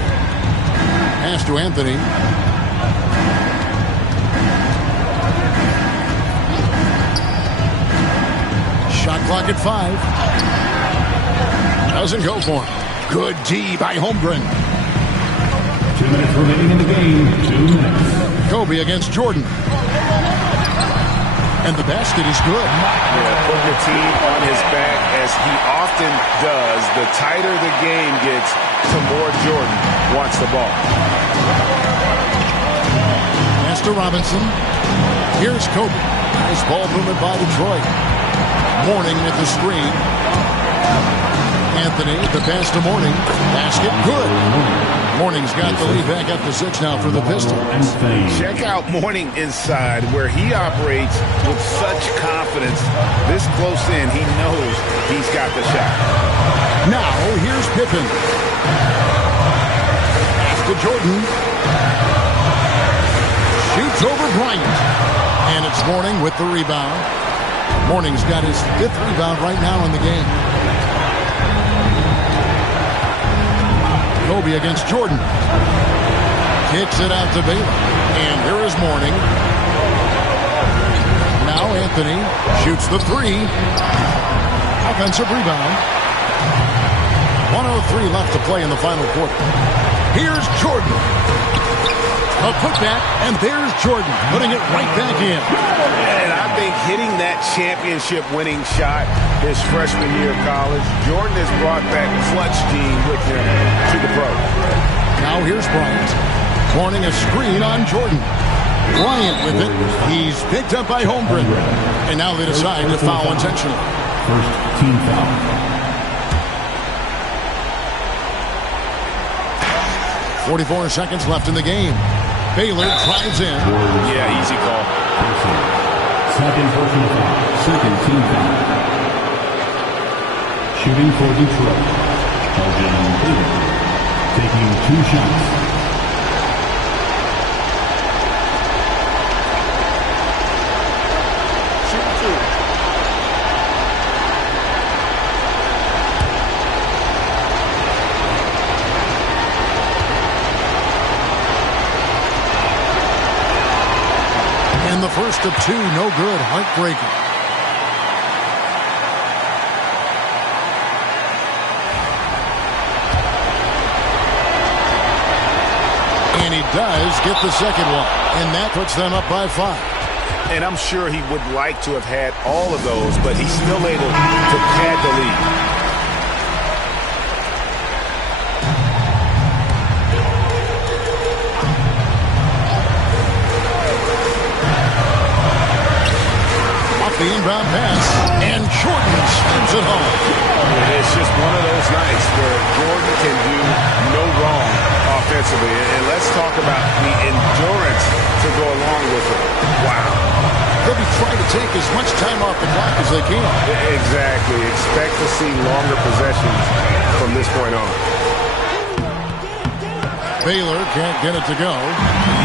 Pass to Anthony. Shot clock at 5. Doesn't go for him. Good D by Holmgren. 2 minutes remaining in the game. 2 minutes. Kobe against Jordan. And the basket is good. Yeah, putting the team on his back as he often does. The tighter the game gets, the more Jordan wants the ball. Pass to Robinson. Here's Kobe. Nice ball movement by Detroit. Mourning at the screen. Anthony, the pass to Mourning. Basket, good. Mourning's got the lead back up to 6 now for the Pistons. Check out Mourning inside, where he operates with such confidence. This close in, he knows he's got the shot. Now, here's Pippen. Pass to Jordan. Shoots over Bryant. And it's Mourning with the rebound. Mourning's got his 5th rebound right now in the game. Kobe against Jordan. Kicks it out to Baylor. And here is Mourning. Now Anthony shoots the 3. Offensive rebound. 1:03 left to play in the final quarter. Here's Jordan. A putback, and there's Jordan putting it right back in. And I think hitting that championship-winning shot his freshman year of college, Jordan has brought that clutch gene with him to the pros. Now here's Bryant. Mourning a screen on Jordan. Bryant with it. He's picked up by Holmgren. And now they decide to foul intentionally. First team foul. 44 seconds left in the game. Baylor drives in. Yeah, easy call. Second personal foul. Second team foul. Shooting for Detroit. Elgin Baylor. Taking 2 shots. And the first of 2, no good. Heartbreaker. And he does get the second one. And that puts them up by 5. And I'm sure he would like to have had all of those, but he's still able to pad the lead. The inbound pass, and Jordan slams it home. It's just one of those nights where Jordan can do no wrong offensively. And let's talk about the endurance to go along with it. Wow. They'll be trying to take as much time off the clock as they can. Exactly. Expect to see longer possessions from this point on. Baylor can't get it to go.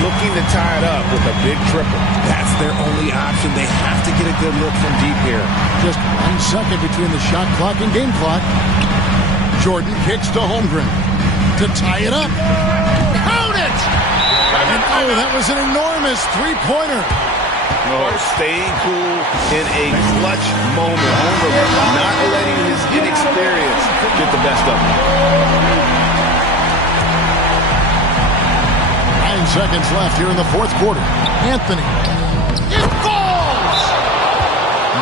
Looking to tie it up with a big triple. That's their only option. They have to get a good look from deep here. Just 1 second between the shot clock and game clock. Jordan kicks to Holmgren to tie it up. Count it! And oh, that was an enormous three-pointer. Oh, staying cool in a clutch moment. Holmgren not letting his inexperience get the best of him. 9 seconds left here in the fourth quarter. Anthony. It falls!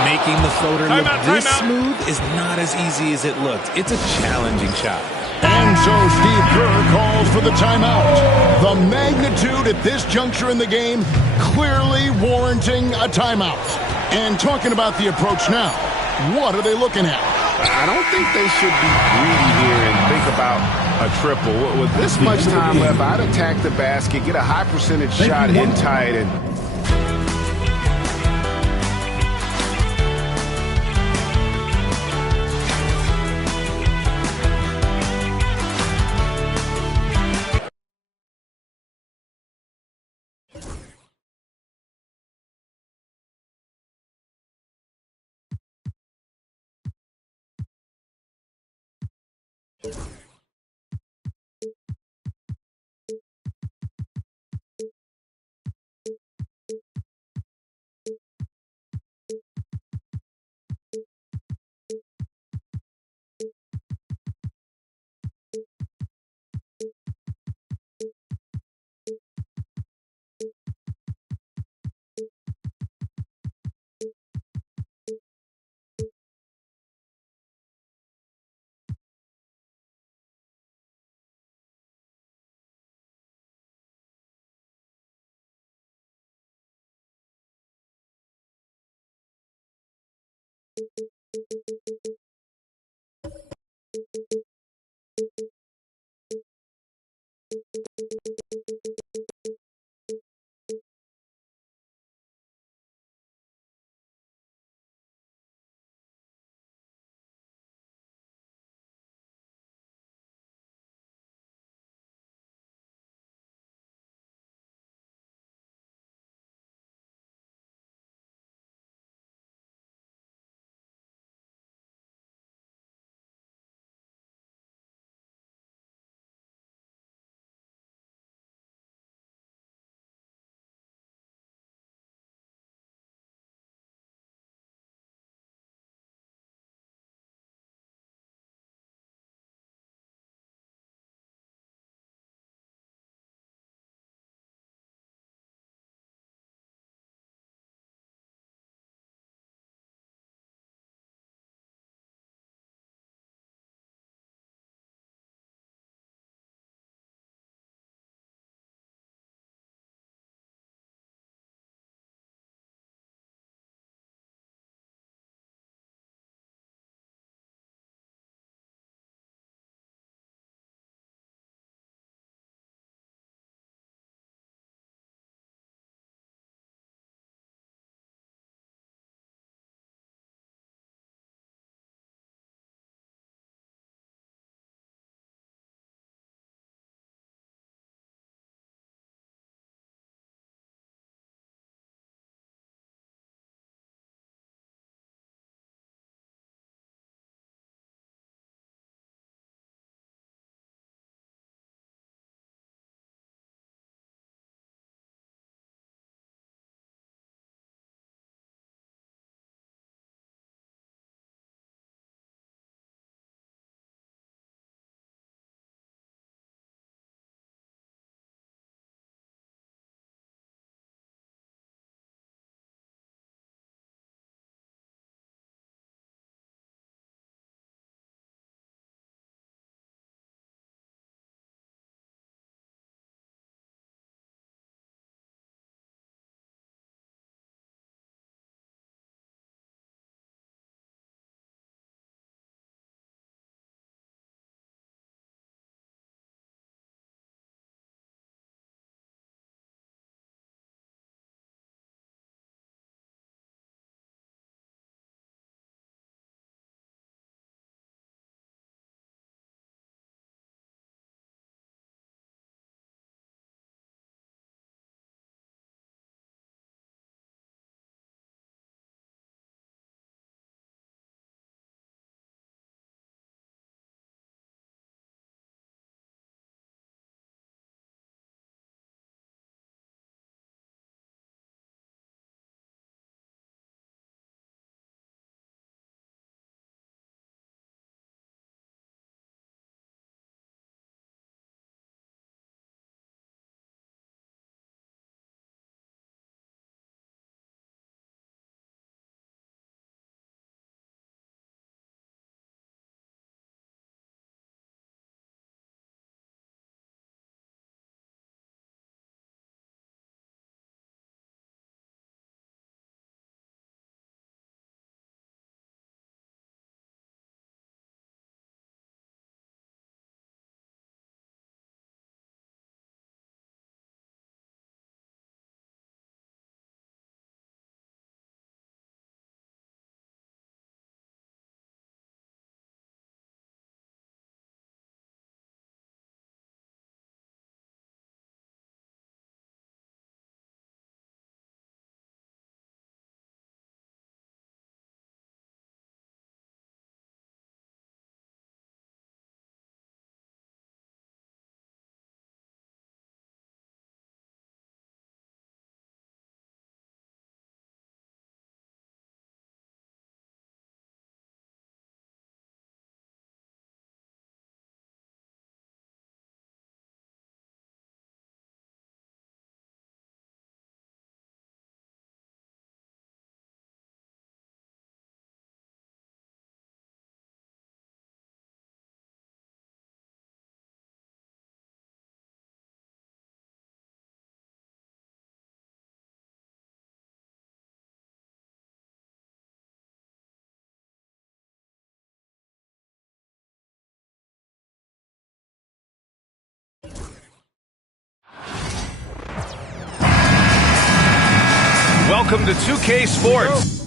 Making the floater look this smooth is not as easy as it looked. It's a challenging shot. And so Steve Kerr calls for the timeout. The magnitude at this juncture in the game clearly warranting a timeout. And talking about the approach now, what are they looking at? I don't think they should be greedy here and think about a triple. With this much time left, I'd attack the basket, get a high percentage shot in tight, and Welcome to 2K Sports.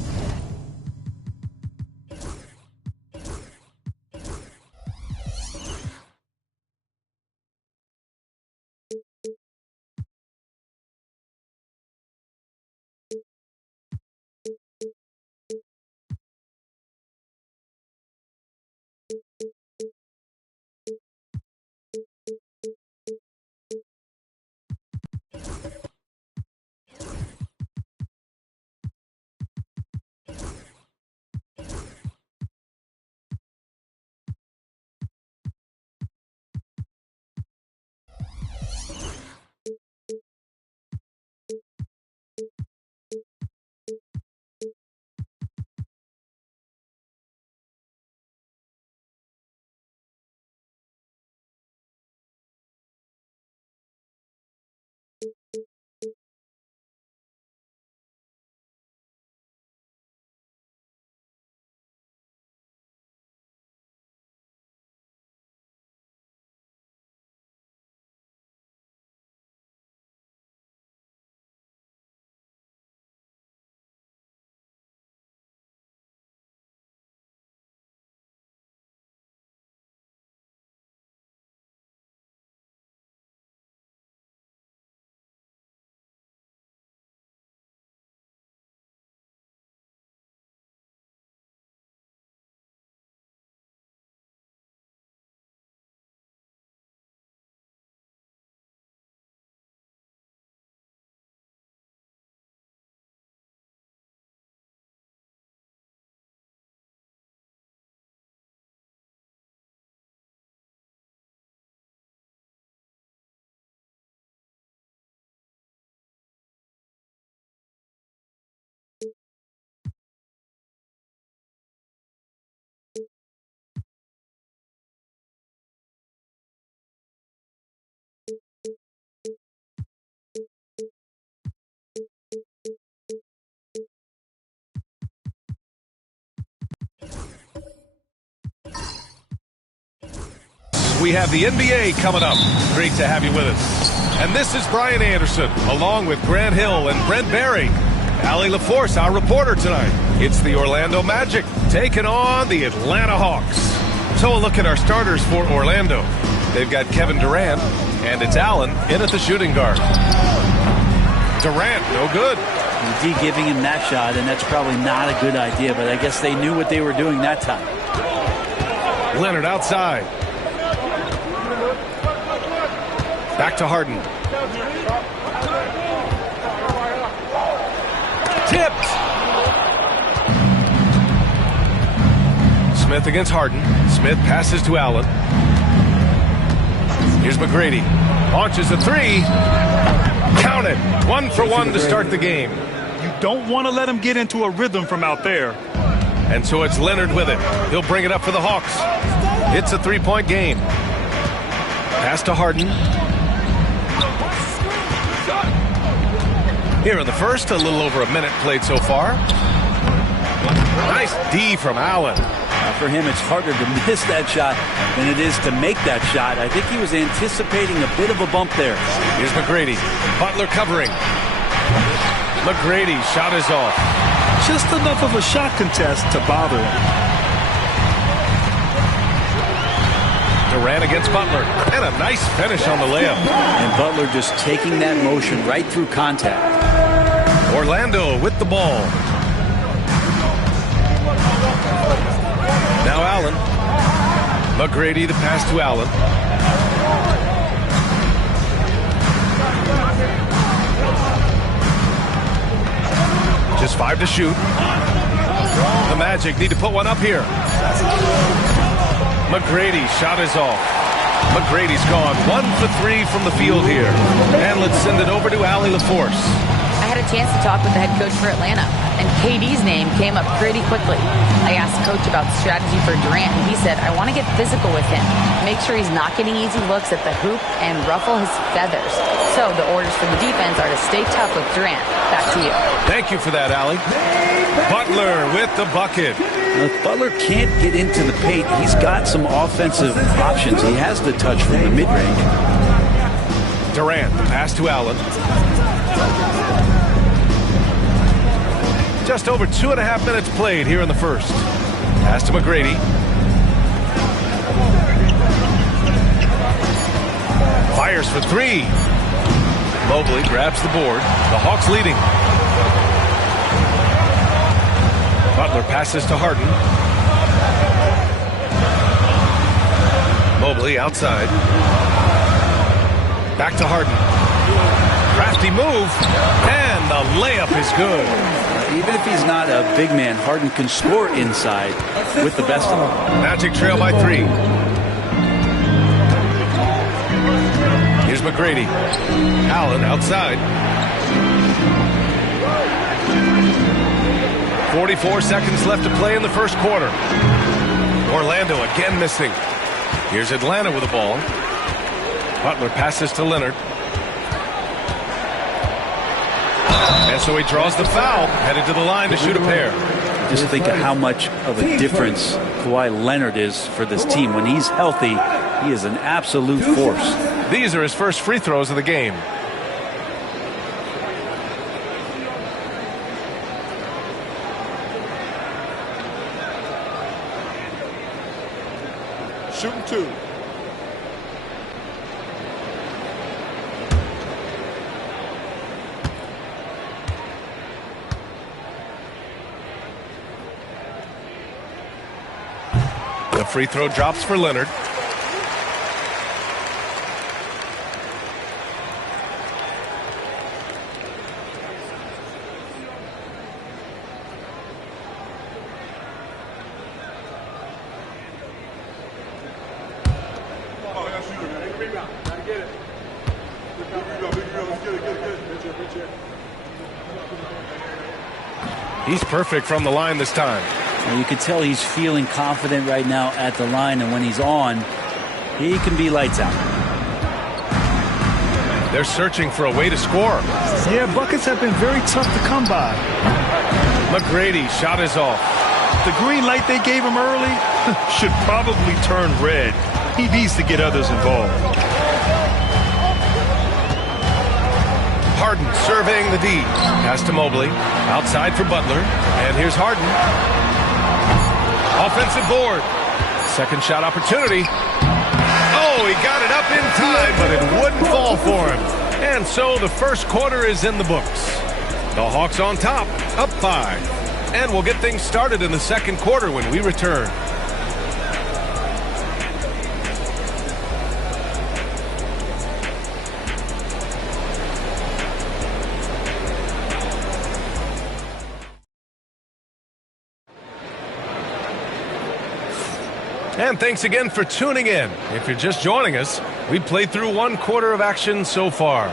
We have the NBA coming up. Great to have you with us. And this is Brian Anderson, along with Grant Hill and Brent Barry. Allie LaForce, our reporter tonight. It's the Orlando Magic taking on the Atlanta Hawks. So a look at our starters for Orlando. They've got Kevin Durant, and it's Allen in at the shooting guard. Durant, no good. D giving him that shot, and that's probably not a good idea, but I guess they knew what they were doing that time. Leonard outside. Back to Harden. Tipped. Smith against Harden. Smith passes to Allen. Here's McGrady. Launches a three. Count it. 1 for 1 to start the game. You don't want to let him get into a rhythm from out there. And so it's Leonard with it. He'll bring it up for the Hawks. It's a three-point game. Pass to Harden. Here in the first, a little over a minute played so far. Nice D from Allen. For him, it's harder to miss that shot than it is to make that shot. I think he was anticipating a bit of a bump there. Here's McGrady. Butler covering. McGrady, shot is off. Just enough of a shot contest to bother him. Durant against Butler. And a nice finish on the layup. And Butler just taking that motion right through contact. Orlando with the ball. Now Allen. McGrady the pass to Allen. Just 5 to shoot. The Magic need to put one up here. McGrady, shot is off. McGrady's gone 1 for 3 from the field here. And let's send it over to Allie LaForce. I had a chance to talk with the head coach for Atlanta, and KD's name came up pretty quickly. I asked the coach about the strategy for Durant, and he said, I want to get physical with him, make sure he's not getting easy looks at the hoop, and ruffle his feathers. So the orders for the defense are to stay tough with Durant. Back to you. Thank you for that, Allie. Butler with the bucket. Now, if Butler can't get into the paint, he's got some offensive options. He has the touch from the mid-range. Durant, the pass to Allen. Just over 2.5 minutes played here in the first. Pass to McGrady. Fires for three. Mobley grabs the board. The Hawks leading. Butler passes to Harden. Mobley outside. Back to Harden. Crafty move. And the layup is good. Even if he's not a big man, Harden can score inside with the best of them. Magic trail by 3. Here's McGrady. Allen outside. 44 seconds left to play in the first quarter. Orlando again missing. Here's Atlanta with the ball. Butler passes to Leonard. And so he draws the foul, headed to the line to shoot a pair. Just think of how much of a difference Kawhi Leonard is for this team. When he's healthy, he is an absolute force. These are his first free throws of the game. Shooting 2. The free throw drops for Leonard. He's perfect from the line this time. And you can tell he's feeling confident right now at the line, and when he's on, he can be lights out. They're searching for a way to score. Yeah, buckets have been very tough to come by. McGrady shot is off. The green light they gave him early should probably turn red. He needs to get others involved. Harden surveying the D. Pass to Mobley. Outside for Butler. And here's Harden. Offensive board. Second shot opportunity. Oh, he got it up in time, but it wouldn't fall for him. And so the first quarter is in the books. The Hawks on top, up 5. And we'll get things started in the second quarter when we return. And thanks again for tuning in. If you're just joining us, we've played through one quarter of action so far.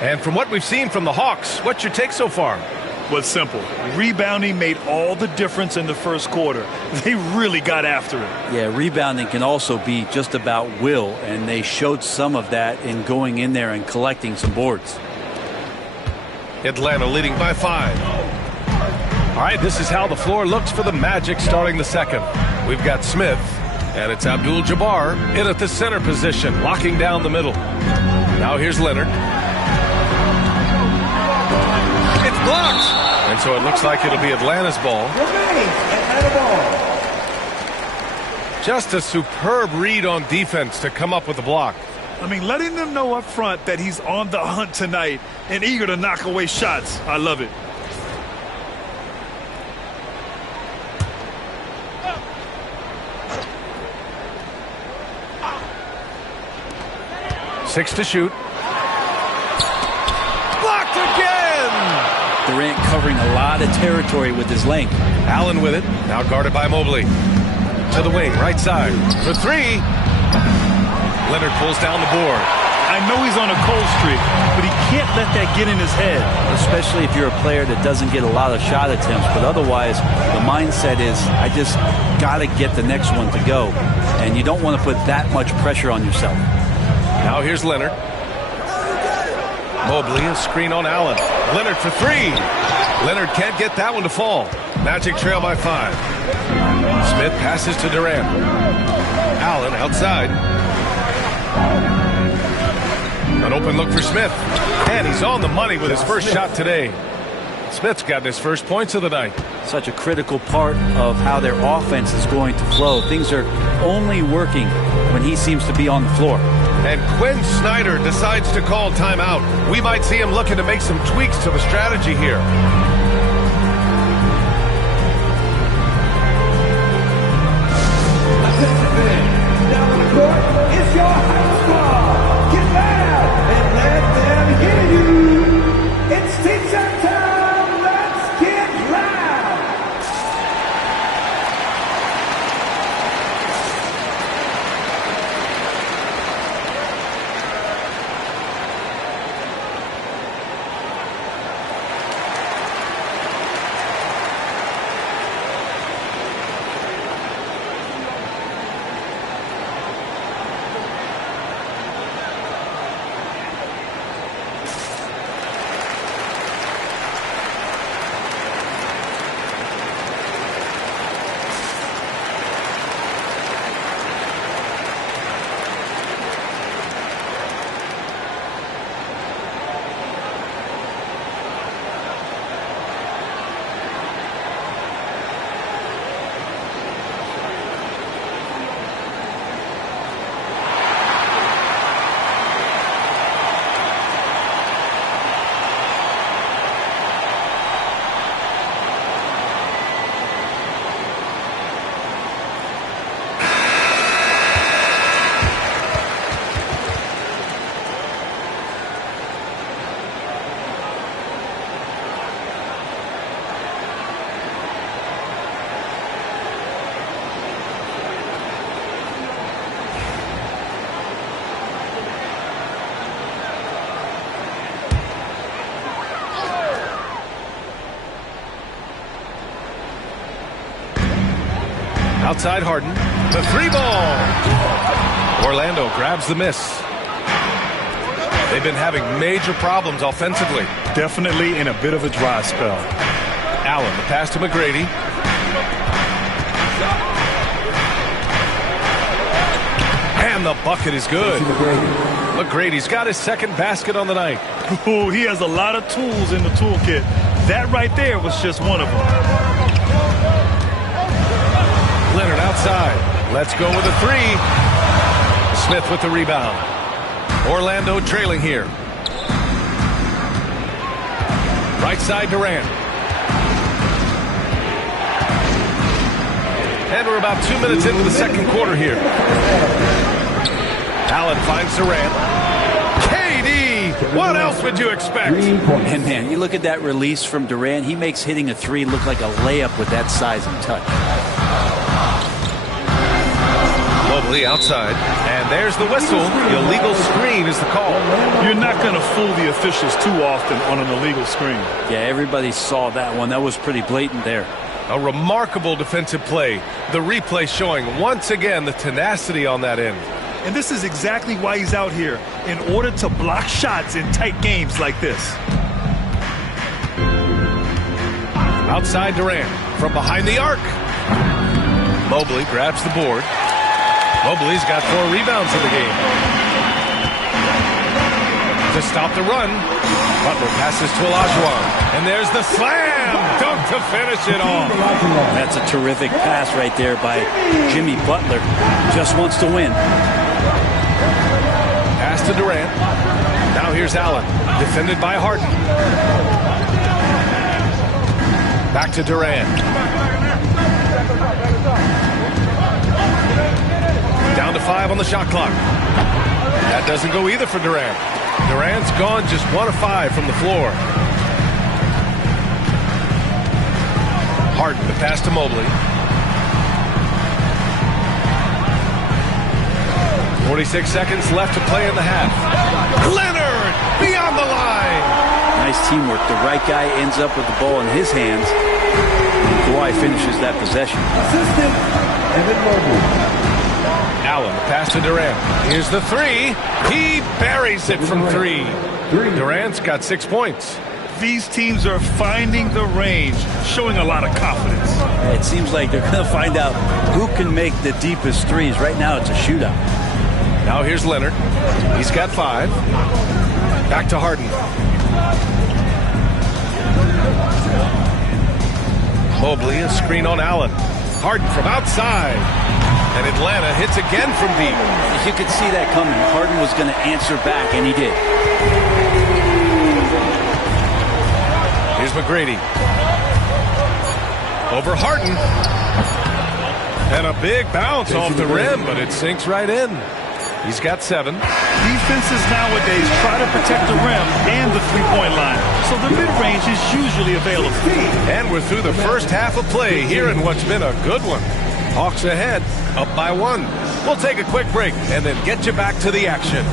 And from what we've seen from the Hawks, what's your take so far? Well, it's simple. Rebounding made all the difference in the first quarter. They really got after it. Yeah, rebounding can also be just about will, and they showed some of that in going in there and collecting some boards. Atlanta leading by 5. All right, this is how the floor looks for the Magic starting the second. We've got Smith. And it's Abdul-Jabbar in at the center position, locking down the middle. Now here's Leonard. It's blocked. And so it looks like it'll be Atlanta's ball. Just a superb read on defense to come up with the block. I mean, letting them know up front that he's on the hunt tonight and eager to knock away shots. I love it. Six to shoot. Blocked again! Durant covering a lot of territory with his length. Allen with it. Now guarded by Mobley. To the wing, right side. For 3. Leonard pulls down the board. I know he's on a cold streak, but he can't let that get in his head. Especially if you're a player that doesn't get a lot of shot attempts. But otherwise, the mindset is, I just got to get the next one to go. And you don't want to put that much pressure on yourself. Now here's Leonard. Mobley, a screen on Allen. Leonard for 3. Leonard can't get that one to fall. Magic trail by 5. Smith passes to Durant. Allen outside. An open look for Smith. And he's on the money with his first shot today. Smith's gotten his first points of the night. Such a critical part of how their offense is going to flow. Things are only working when he seems to be on the floor. And Quinn Snyder decides to call timeout. We might see him looking to make some tweaks to the strategy here. Down on the court, it's your Hype Squad. Get loud and let them hear you. It's teacher time. Let's get loud. Outside Harden. The three ball. Orlando grabs the miss. They've been having major problems offensively. Definitely in a bit of a dry spell. Allen, the pass to McGrady. And the bucket is good. McGrady's got his second basket on the night. Ooh, he has a lot of tools in the toolkit. That right there was just one of them. Leonard outside. Let's go with a three. Smith with the rebound. Orlando trailing here. Right side Durant. And we're about 2 minutes into the second quarter here. Allen finds Durant. KD! What else would you expect? And man, you look at that release from Durant. He makes hitting a three look like a layup with that size and touch. Mobley outside, and there's the whistle. The illegal screen is the call. You're not going to fool the officials too often on an illegal screen. Yeah, everybody saw that one. That was pretty blatant there. A remarkable defensive play. The replay showing once again the tenacity on that end. And this is exactly why he's out here, in order to block shots in tight games like this. Outside Durant, from behind the arc. Mobley grabs the board. Mobley's got 4 rebounds in the game. To stop the run, Butler passes to Olajuwon. And there's the slam dunk to finish it off. That's a terrific pass right there by Jimmy Butler. Just wants to win. Pass to Durant. Now here's Allen, defended by Harden. Back to Durant. Down to 5 on the shot clock. That doesn't go either for Durant. Durant's gone just 1 of 5 from the floor. Harden, the pass to Mobley. 46 seconds left to play in the half. Leonard beyond the line. Nice teamwork. The right guy ends up with the ball in his hands. And Kawhi finishes that possession. Assistant, Evan Mobley. Allen, the pass to Durant. Here's the three. He buries it from 3. Durant's got 6 points. These teams are finding the range, showing a lot of confidence. It seems like they're going to find out who can make the deepest threes. Right now, it's a shootout. Now here's Leonard. He's got 5. Back to Harden. Mobley, a screen on Allen. Harden from outside. And Atlanta hits again from deep. You could see that coming. Harden was going to answer back, and he did. Here's McGrady. Over Harden. And a big bounce off the rim, but it sinks right in. He's got 7. Defenses nowadays try to protect the rim and the three-point line, so the mid-range is usually available. And we're through the first half of play here in what's been a good one. Hawks ahead, up by 1. We'll take a quick break and then get you back to the action.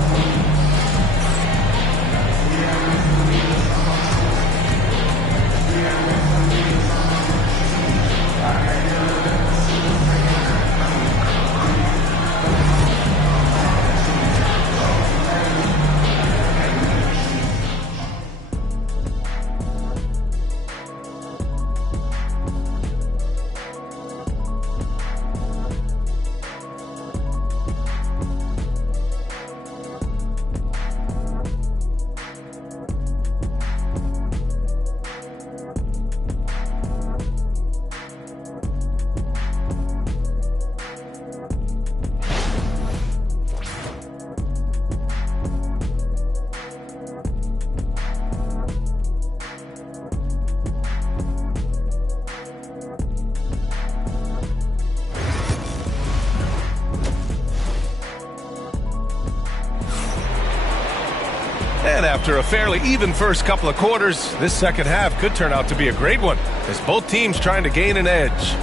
And after a fairly even first couple of quarters, this second half could turn out to be a great one, as both teams trying to gain an edge.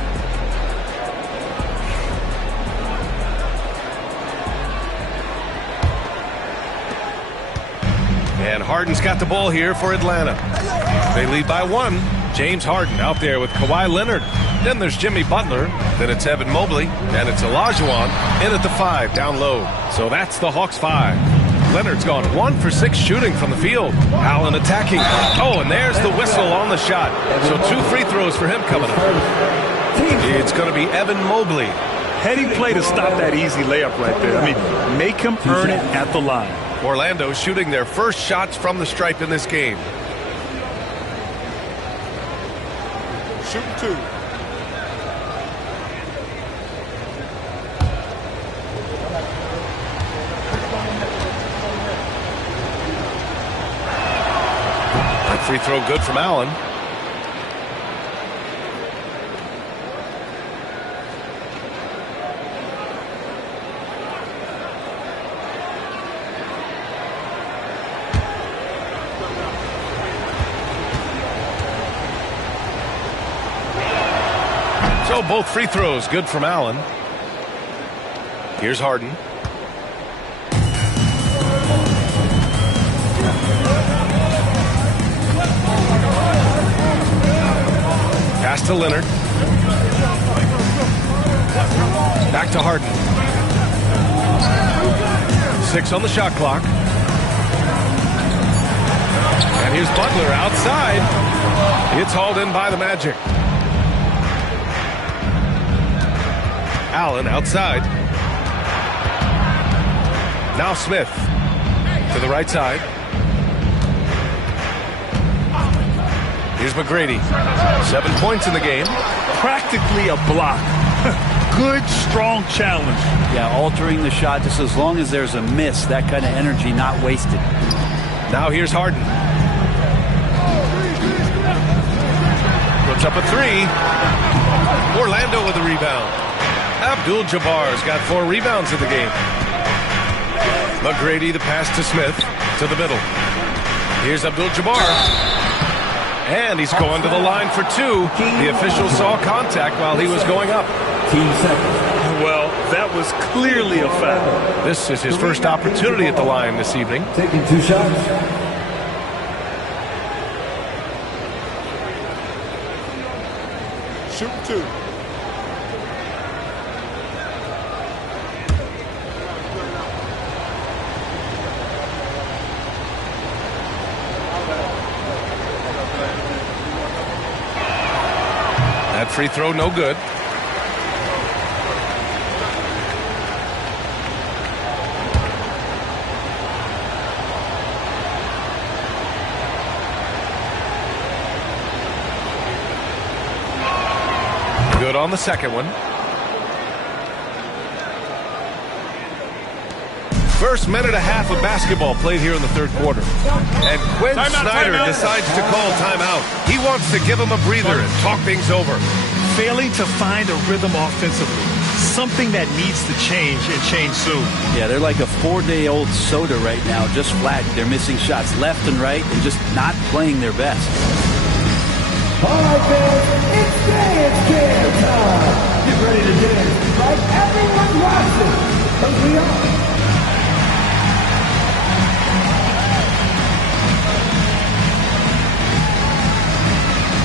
And Harden's got the ball here for Atlanta. They lead by 1. James Harden out there with Kawhi Leonard. Then there's Jimmy Butler. Then it's Evan Mobley. And it's Olajuwon in at the 5 down low. So that's the Hawks 5. Leonard's gone 1 for 6 shooting from the field. Allen attacking. Oh, and there's the whistle on the shot. So 2 free throws for him coming up. It's going to be Evan Mobley. Heady play to stop that easy layup right there. I mean, make him earn it at the line. Orlando shooting their first shots from the stripe in this game. Shooting 2. Free throw good from Allen. So both free throws good from Allen. Here's Harden. Pass to Leonard. Back to Harden. 6 on the shot clock. And here's Butler outside. It's hauled in by the Magic. Allen outside. Now Smith to the right side. Here's McGrady. 7 points in the game. Practically a block. Good, strong challenge. Yeah, altering the shot just as long as there's a miss. That kind of energy not wasted. Now here's Harden. Puts up a 3. Orlando with a rebound. Abdul-Jabbar's got 4 rebounds in the game. McGrady, the pass to Smith, to the middle. Here's Abdul-Jabbar. And he's going to the line for 2. The official saw contact while he was going up. Well, that was clearly a foul. This is his first opportunity at the line this evening. Taking 2 shots. Shooting 2. That free throw no good. Good on the second one. First minute and a half of basketball played here in the third quarter. And Quinn Snyder decides to call timeout. He wants to give him a breather and talk things over. Failing to find a rhythm offensively. Something that needs to change and change soon. Yeah, they're like a 4-day-old soda right now, just flat. They're missing shots left and right and just not playing their best. All right, fans, it's dance time. Get ready to dance like everyone watching, because we are.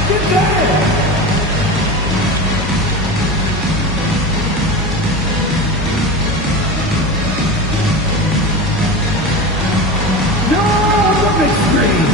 Get down. No, the big screen.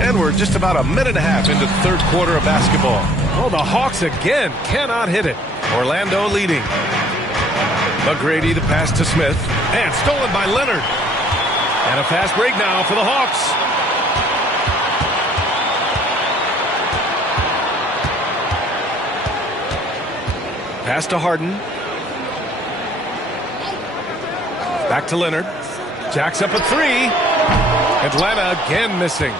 And we're just about a minute and a half into the third quarter of basketball. Oh, the Hawks again cannot hit it. Orlando leading. McGrady, the pass to Smith. And stolen by Leonard. And a fast break now for the Hawks. Pass to Harden. Back to Leonard. Jacks up a three. Atlanta again missing.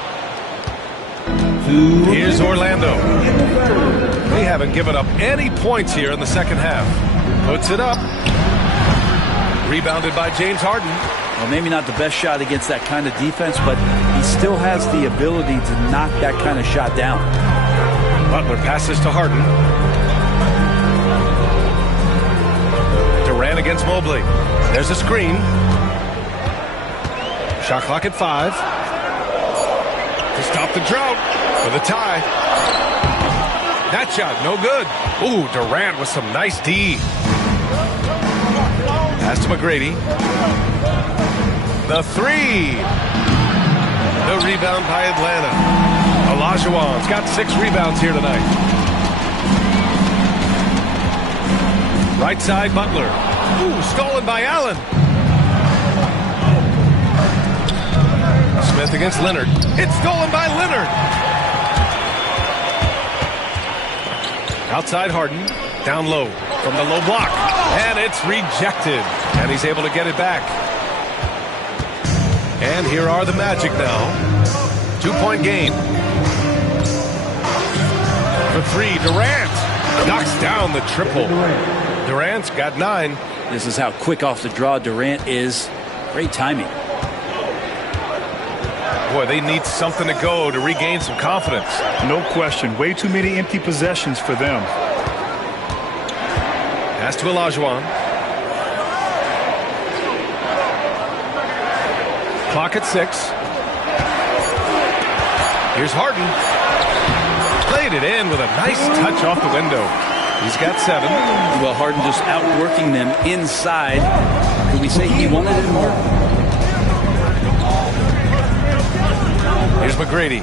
Here's Orlando. They haven't given up any points here in the second half. Puts it up. Rebounded by James Harden. Well, maybe not the best shot against that kind of defense, but he still has the ability to knock that kind of shot down. Butler passes to Harden. Durant against Mobley. There's a screen. Shot clock at 5. To stop the drought for the tie. That shot, no good. Ooh, Durant with some nice D. Pass to McGrady. The three. The rebound by Atlanta. Olajuwon's got 6 rebounds here tonight. Right side, Butler. Ooh, stolen by Allen. Smith against Leonard. It's stolen by Leonard. Outside Harden. Down low from the low block. And it's rejected. And he's able to get it back. And here are the Magic now. 2-point game. For 3, Durant knocks down the triple. Durant's got 9. This is how quick off the draw Durant is. Great timing. Boy, they need something to go to regain some confidence. No question. Way too many empty possessions for them. Pass to Olajuwon. Clock at 6. Here's Harden. Played it in with a nice touch off the window. He's got 7. Well, Harden just outworking them inside. Could we say he wanted it more? Here's McGrady.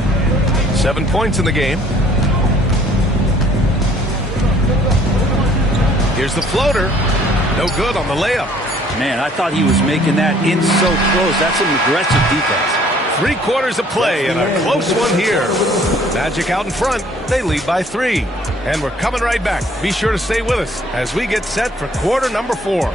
7 points in the game. Here's the floater. No good on the layup. Man, I thought he was making that in so close. That's an aggressive defense. 3/4 of play and a close one here. Magic out in front. They lead by 3. And we're coming right back. Be sure to stay with us as we get set for quarter number 4.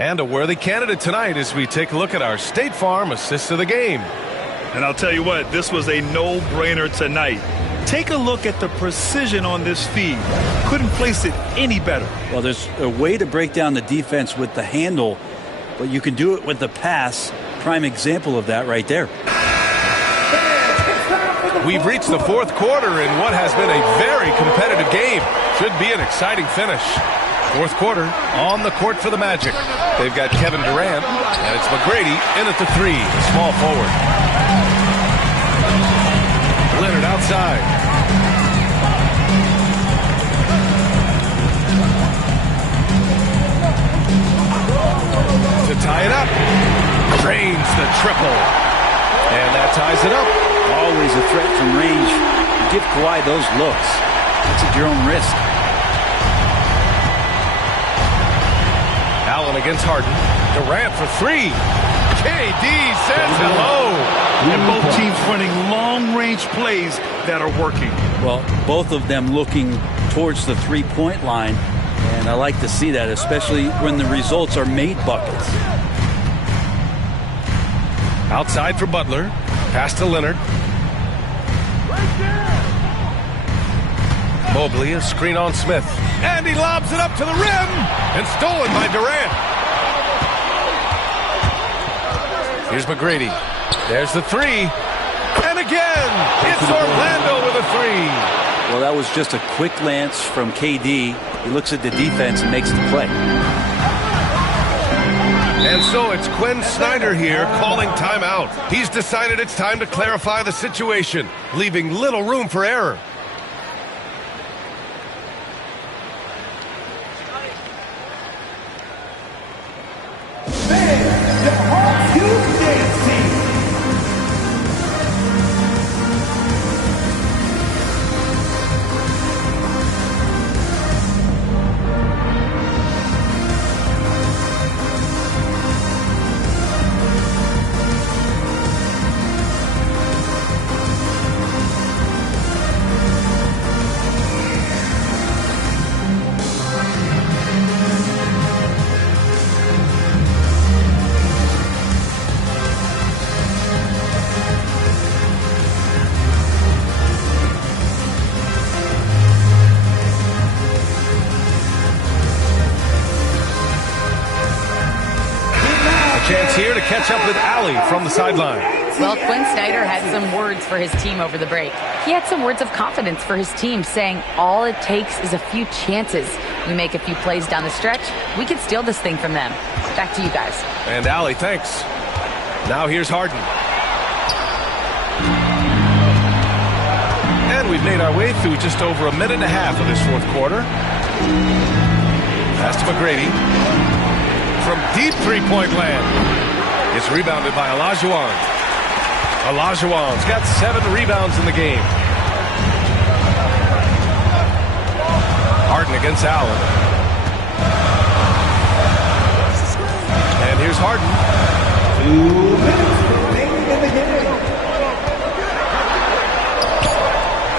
And a worthy candidate tonight as we take a look at our State Farm assist of the game. And I'll tell you what, this was a no-brainer tonight. Take a look at the precision on this feed. Couldn't place it any better. Well, there's a way to break down the defense with the handle, but you can do it with the pass. Prime example of that right there. We've reached the 4th quarter in what has been a very competitive game. Should be an exciting finish. 4th quarter on the court for the Magic. They've got Kevin Durant, and it's McGrady in at the 3, the small forward. Leonard outside. To tie it up. Drains the triple. And that ties it up. Always a threat from range. You give Kawhi those looks. It's at your own risk. Allen against Harden. Durant for 3. KD says hello. And both teams running long-range plays that are working. Well, both of them looking towards the three-point line. And I like to see that, especially when the results are made buckets. Outside for Butler. Pass to Leonard. Mobley, a screen on Smith. And he lobs it up to the rim. And stolen by Durant. Here's McGrady. There's the 3. And again, it's Orlando with a 3. Well, that was just a quick glance from KD. He looks at the defense and makes the play. And so it's Quinn Snyder here calling timeout. He's decided it's time to clarify the situation, leaving little room for error. Chance here to catch up with Allie from the sideline. Well, Quinn Snyder had some words for his team over the break. He had some words of confidence for his team, saying all it takes is a few chances. We make a few plays down the stretch, we can steal this thing from them. Back to you guys. And Allie, thanks. Now here's Harden. And we've made our way through just over a minute and a half of this 4th quarter. Pass to McGrady. From deep three-point land. It's rebounded by Olajuwon. Olajuwon's got 7 rebounds in the game. Harden against Allen. And here's Harden. 2 minutes remaining in the game.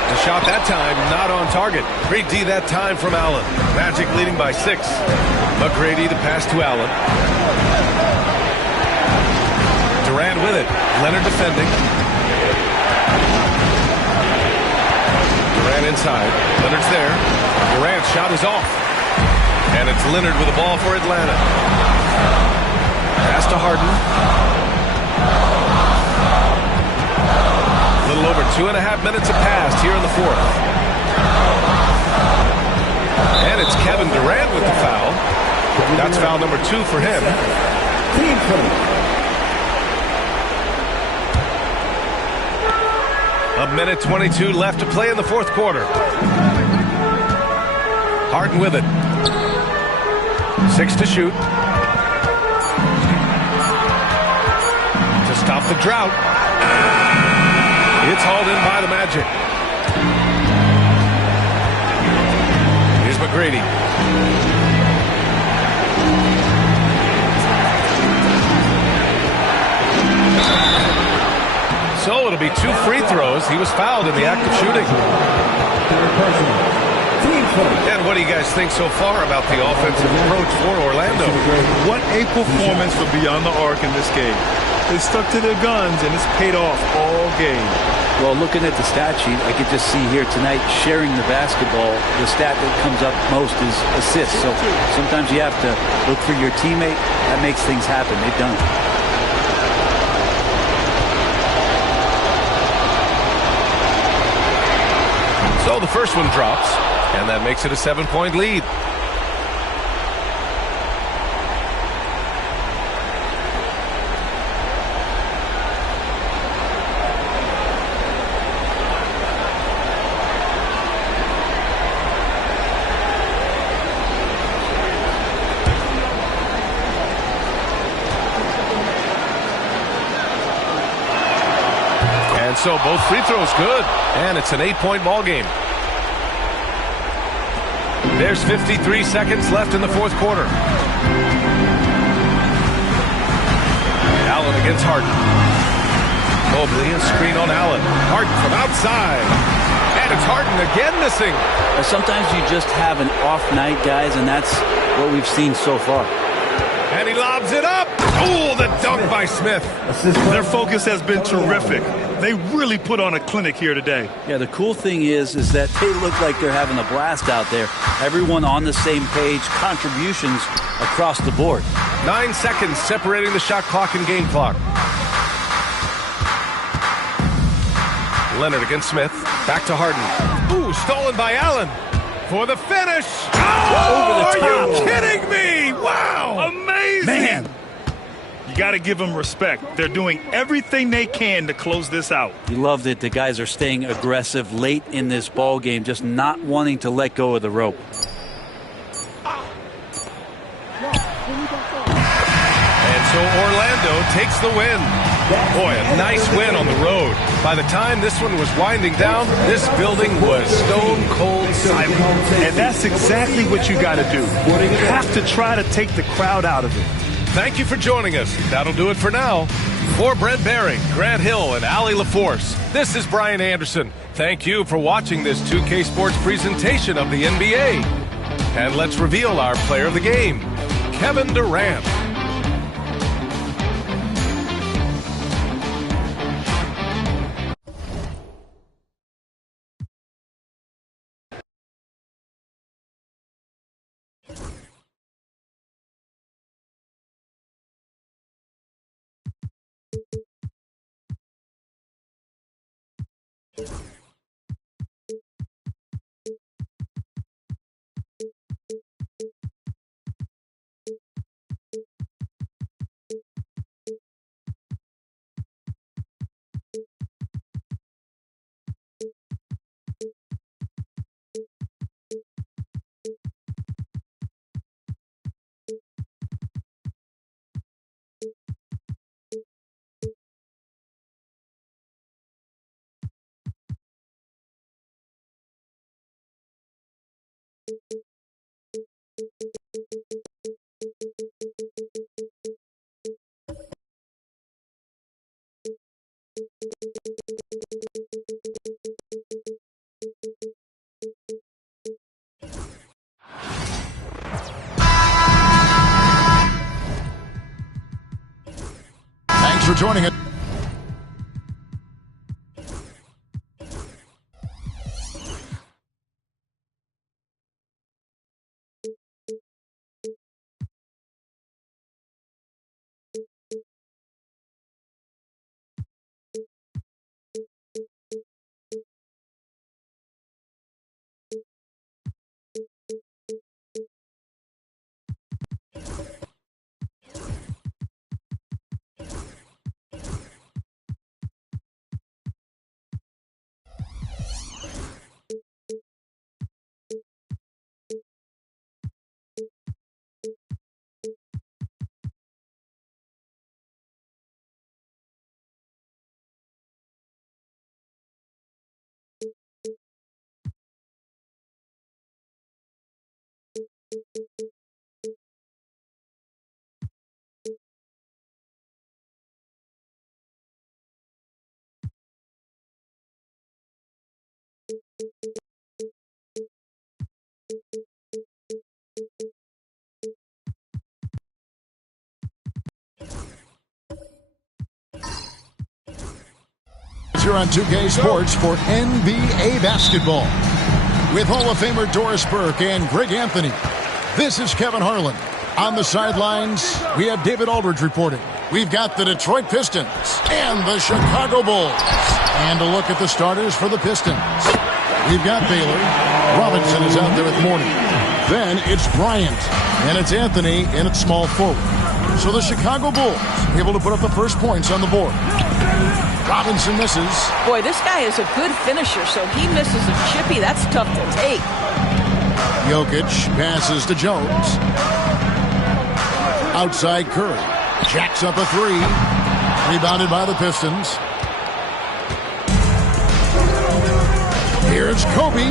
The shot that time not on target. Great D that time from Allen. Magic leading by 6. McGrady the pass to Allen. Durant with it. Leonard defending. Durant inside. Leonard's there. Durant's shot is off. And it's Leonard with the ball for Atlanta. Pass to Harden. A little over 2.5 minutes have passed here in the 4th. And it's Kevin Durant with the foul. That's foul number 2 for him. A minute 22 left to play in the fourth quarter. Harden with it. 6 to shoot. To stop the drought. It's hauled in by the Magic. Here's McGrady. So it'll be 2 free throws. He was fouled in the act of shooting. And what do you guys think so far about the offensive approach for Orlando? What a performance for Beyond the Arc in this game. They stuck to their guns, and it's paid off all game. Well, looking at the stat sheet, I could just see here tonight, sharing the basketball, the stat that comes up most is assists. So sometimes you have to look for your teammate. That makes things happen. They've done it. So the first one drops, and that makes it a 7-point lead. And so both free throws good, and it's an 8-point ball game. There's 53 seconds left in the fourth quarter. Allen against Harden. Mobley, a screen on Allen. Harden from outside. And it's Harden again missing. Sometimes you just have an off night, guys, and that's what we've seen so far. And he lobs it up. Oh, the dunk by Smith. Their focus has been terrific. They really put on a clinic here today. Yeah, the cool thing is that they look like they're having a blast out there. Everyone on the same page, contributions across the board. 9 seconds separating the shot clock and game clock. Leonard against Smith. Back to Harden. Ooh, stolen by Allen. For the finish. Oh, are you kidding me? Wow. Amazing. Man. You got to give them respect. They're doing everything they can to close this out. You love that the guys are staying aggressive late in this ball game, just not wanting to let go of the rope. And so Orlando takes the win. Boy, a nice win on the road. By the time this one was winding down, this building was stone cold silent. And that's exactly what you got to do. You have to try to take the crowd out of it. Thank you for joining us. That'll do it for now. For Brent Barry, Grant Hill, and Allie LaForce, this is Brian Anderson. Thank you for watching this 2K Sports presentation of the NBA. And let's reveal our player of the game, Kevin Durant. Thanks for joining us. Here on 2K Sports for NBA basketball. With Hall of Famer Doris Burke and Greg Anthony, this is Kevin Harlan. On the sidelines, we have David Aldridge reporting. We've got the Detroit Pistons and the Chicago Bulls. And a look at the starters for the Pistons. We've got Baylor. Robinson is out there with Mourning. Then it's Bryant. And it's Anthony in at small forward. So the Chicago Bulls able to put up the first points on the board. Robinson misses. Boy, this guy is a good finisher, so he misses a chippy. That's tough to take. Jokic passes to Jones. Outside Curry. Jacks up a three. Rebounded by the Pistons. Here's Kobe.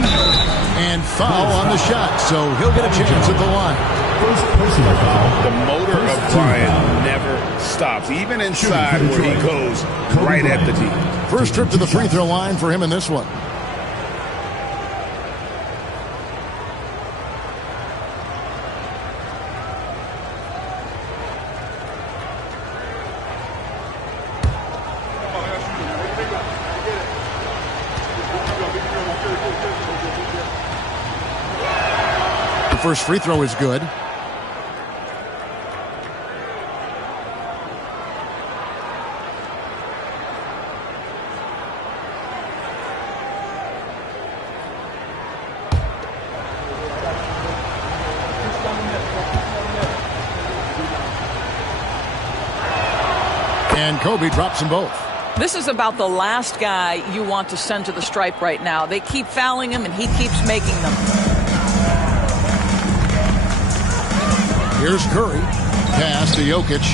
And foul on the shot, so he'll get a chance at the line. The motor of Bryant never stops, even inside where he goes right at the D. First trip to the free throw line for him in this one. The first free throw is good. And Kobe drops them both. This is about the last guy you want to send to the stripe right now. They keep fouling him, and he keeps making them. Here's Curry. Pass to Jokic.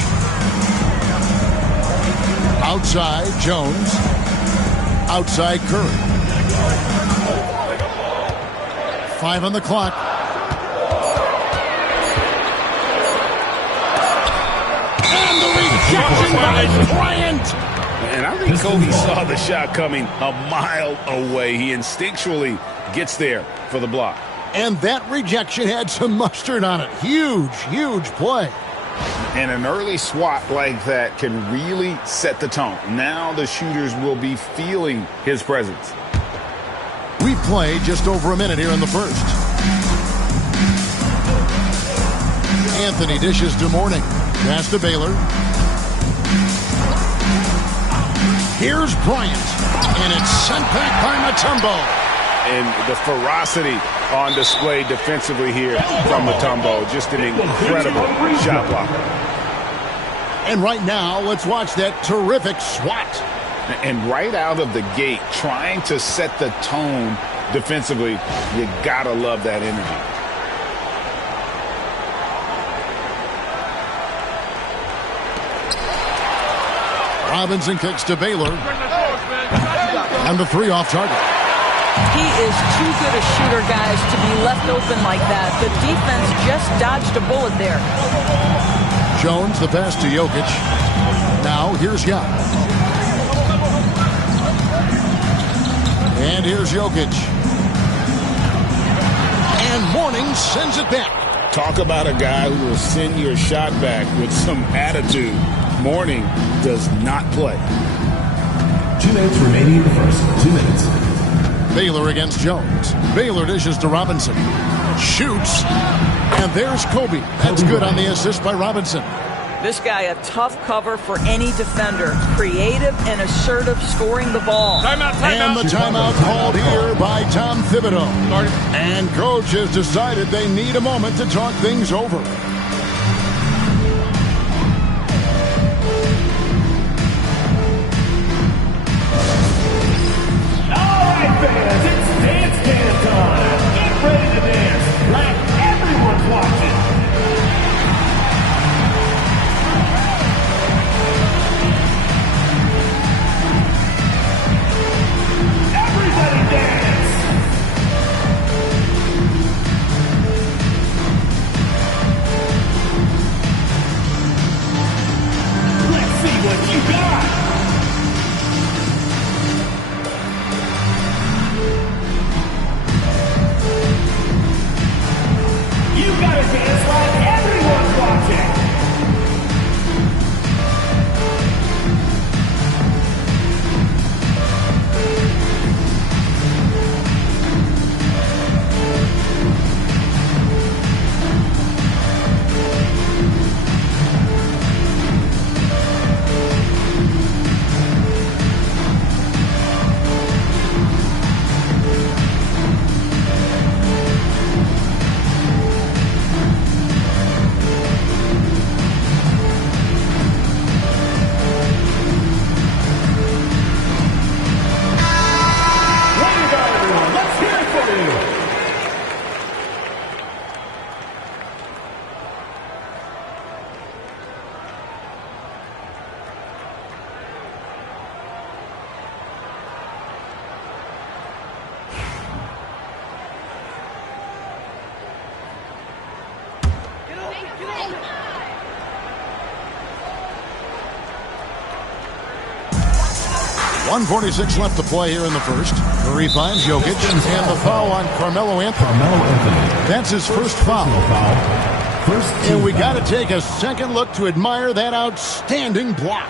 Outside, Jones. Outside, Curry. 5 on the clock. And the rejection by Bryant. And I think Kobe saw the shot coming a mile away. He instinctually gets there for the block. And that rejection had some mustard on it. Huge, huge play. And an early swat like that can really set the tone. Now the shooters will be feeling his presence. We played just over a minute here in the first. Anthony dishes to Mourning. Pass to Baylor. Here's Bryant. And it's sent back by Mutombo. And the ferocity on display defensively here from Mutombo. Just an incredible shot blocker. And right now, let's watch that terrific swat. And right out of the gate, trying to set the tone defensively, you gotta love that energy. Robinson kicks to Baylor. And the three off target. He is too good a shooter, guys, to be left open like that. The defense just dodged a bullet there. Jones, the pass to Jokic. Now, here's Young. And here's Jokic. And Mourning sends it back. Talk about a guy who will send your shot back with some attitude. Mourning does not play. 2 minutes remaining in the first. 2 minutes. Baylor against Jones. Baylor dishes to Robinson. Shoots. And there's Kobe. That's good on the assist by Robinson. This guy a tough cover for any defender. Creative and assertive scoring the ball. Timeout. And the timeout called here by Tom Thibodeau. And coach has decided they need a moment to talk things over. It's dance time. Get ready to dance like everyone's watching. Everybody dance. 1:46 left to play here in the first. Curry finds Jokic, and the foul on Carmelo Anthony. That's his first foul. And we got to take a second look to admire that outstanding block.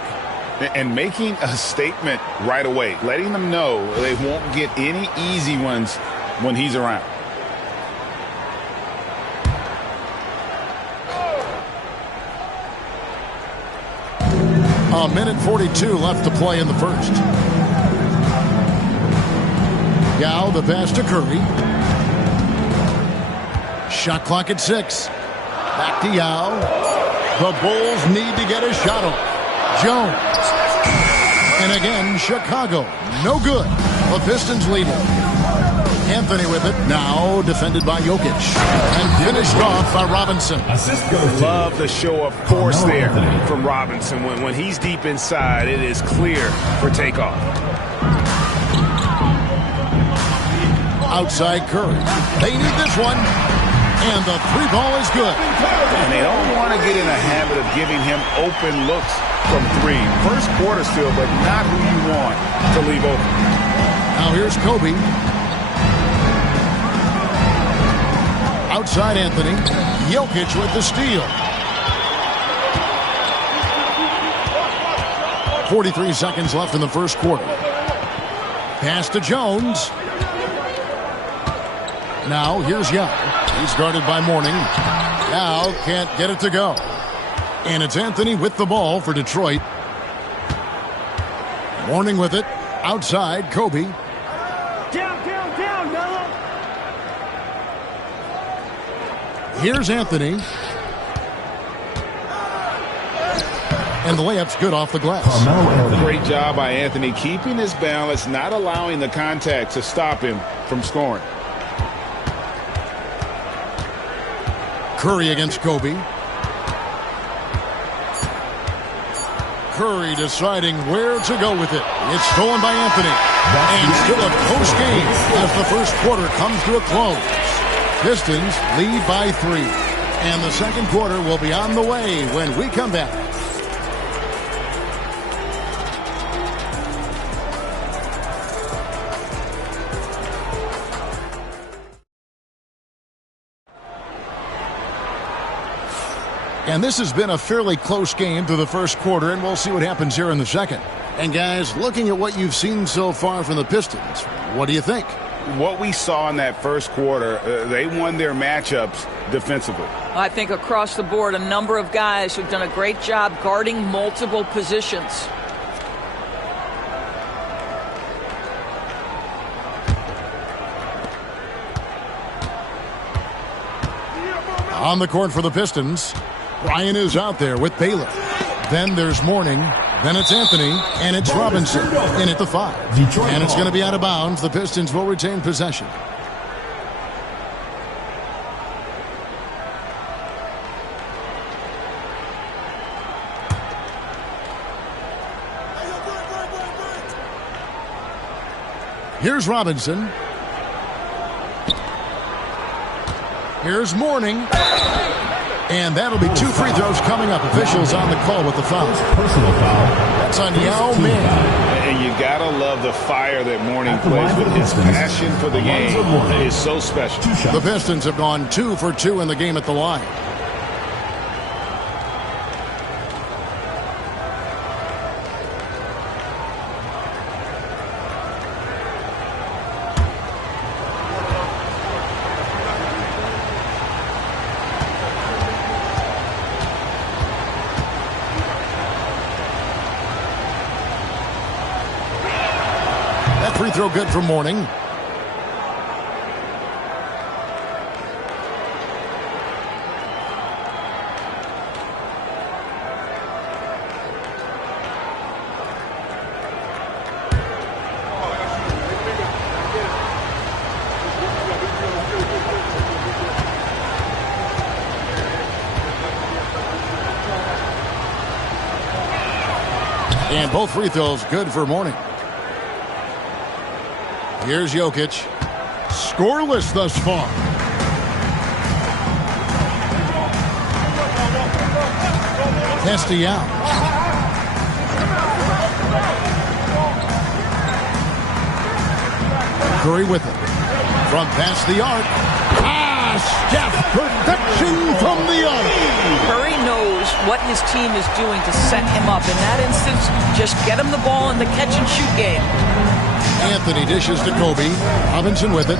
And making a statement right away, letting them know they won't get any easy ones when he's around. A minute 42 left to play in the first. Yao, the pass to Curry. Shot clock at 6. Back to Yao. The Bulls need to get a shot off. Jones. And again, Chicago. No good. The Pistons lead it. Anthony with it. Now defended by Jokic. And finished off by Robinson. Love the show of force there from Robinson. When he's deep inside, it is clear for takeoff. Outside Curry. They need this one. And the three ball is good. And they don't want to get in a habit of giving him open looks from three. First quarter still, but not who you want to leave open. Now here's Kobe. Outside Anthony. Jokic with the steal. 43 seconds left in the first quarter. Pass to Jones. Now here's Yao. He's guarded by Mourning. Now can't get it to go. And it's Anthony with the ball for Detroit. Mourning with it. Outside, Kobe. Down, Melo. Here's Anthony. And the layup's good off the glass. Great job by Anthony keeping his balance, not allowing the contact to stop him from scoring. Curry against Kobe. Curry deciding where to go with it. It's stolen by Anthony. And still a close game as the first quarter comes to a close. Pistons lead by 3. And the second quarter will be on the way when we come back. And this has been a fairly close game through the first quarter, and we'll see what happens here in the second. And guys, looking at what you've seen so far from the Pistons, what do you think? What we saw in that first quarter, they won their matchups defensively. I think across the board, a number of guys who've done a great job guarding multiple positions. On the court for the Pistons, Ryan is out there with Baylor. Then there's Mourning. Then it's Anthony. And it's Robinson in at the 5. And it's going to be out of bounds. The Pistons will retain possession. Here's Robinson. Here's Mourning. And that'll be 2 free throws coming up. Officials on the call with the foul. Personal foul. That's on Yao Ming. And you gotta love the fire that Mourning plays with. His passion for the game is so special. The Pistons have gone 2 for 2 in the game at the line. Free throw good for Mourning. And both free throws good for Mourning. Here's Jokic. Scoreless thus far. Pass to Yao. Curry with it. From past the arc. Steph, perfection from the arc. Curry knows what his team is doing to set him up. In that instance, just get him the ball in the catch-and-shoot game. Anthony dishes to Kobe. Robinson with it.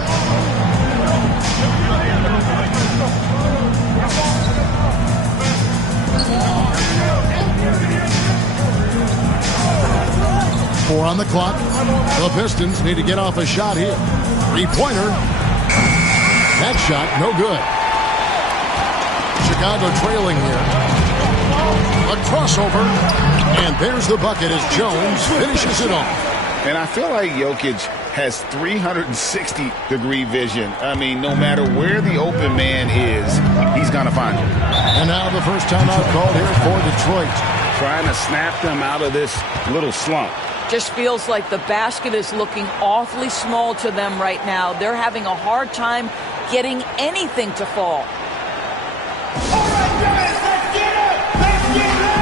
Four on the clock. The Pistons need to get off a shot here. Three-pointer. That shot, no good. Chicago trailing here. A crossover. And there's the bucket as Jones finishes it off. And I feel like Jokic has 360-degree vision. I mean, no matter where the open man is, he's going to find him. And now the first timeout called here for Detroit. Trying to snap them out of this little slump. Just feels like the basket is looking awfully small to them right now. They're having a hard time getting anything to fall. All right, guys, let's get up! Let's get up!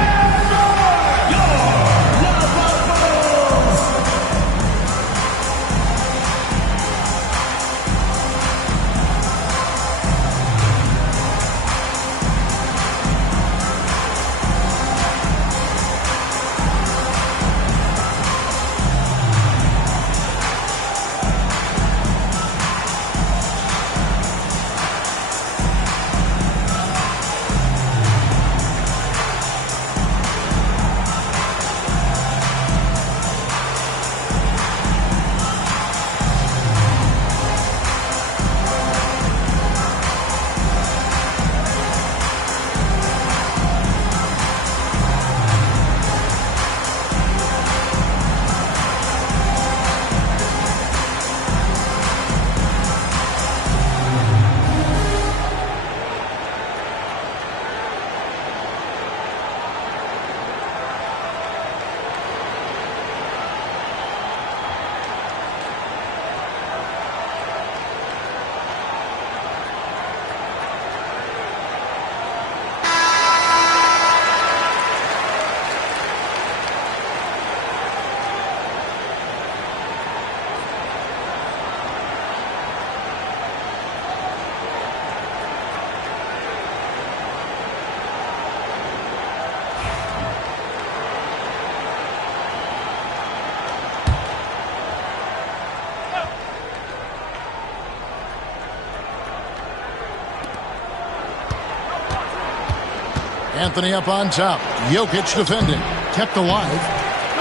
Anthony up on top. Jokic defending. Kept alive.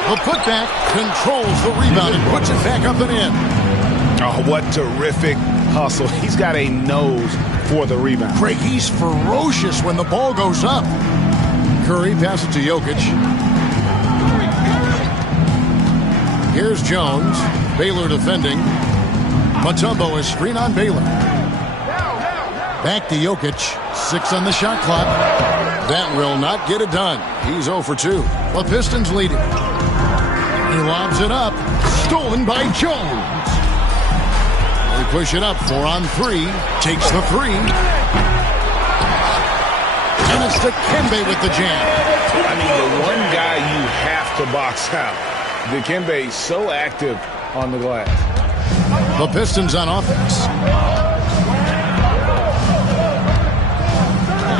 The putback controls the rebound and puts it back up and in. Oh, what terrific hustle. He's got a nose for the rebound. Craig, he's ferocious when the ball goes up. Curry passes to Jokic. Here's Jones. Baylor defending. Mutombo is screen on Baylor. Back to Jokic. 6 on the shot clock. That will not get it done. He's 0 for 2. The Pistons leading. He lobs it up. Stolen by Jones. They push it up. 4 on 3. Takes the 3. And it's Dikembe with the jam. I mean, the one guy you have to box out. Dikembe so active on the glass. The Pistons on offense.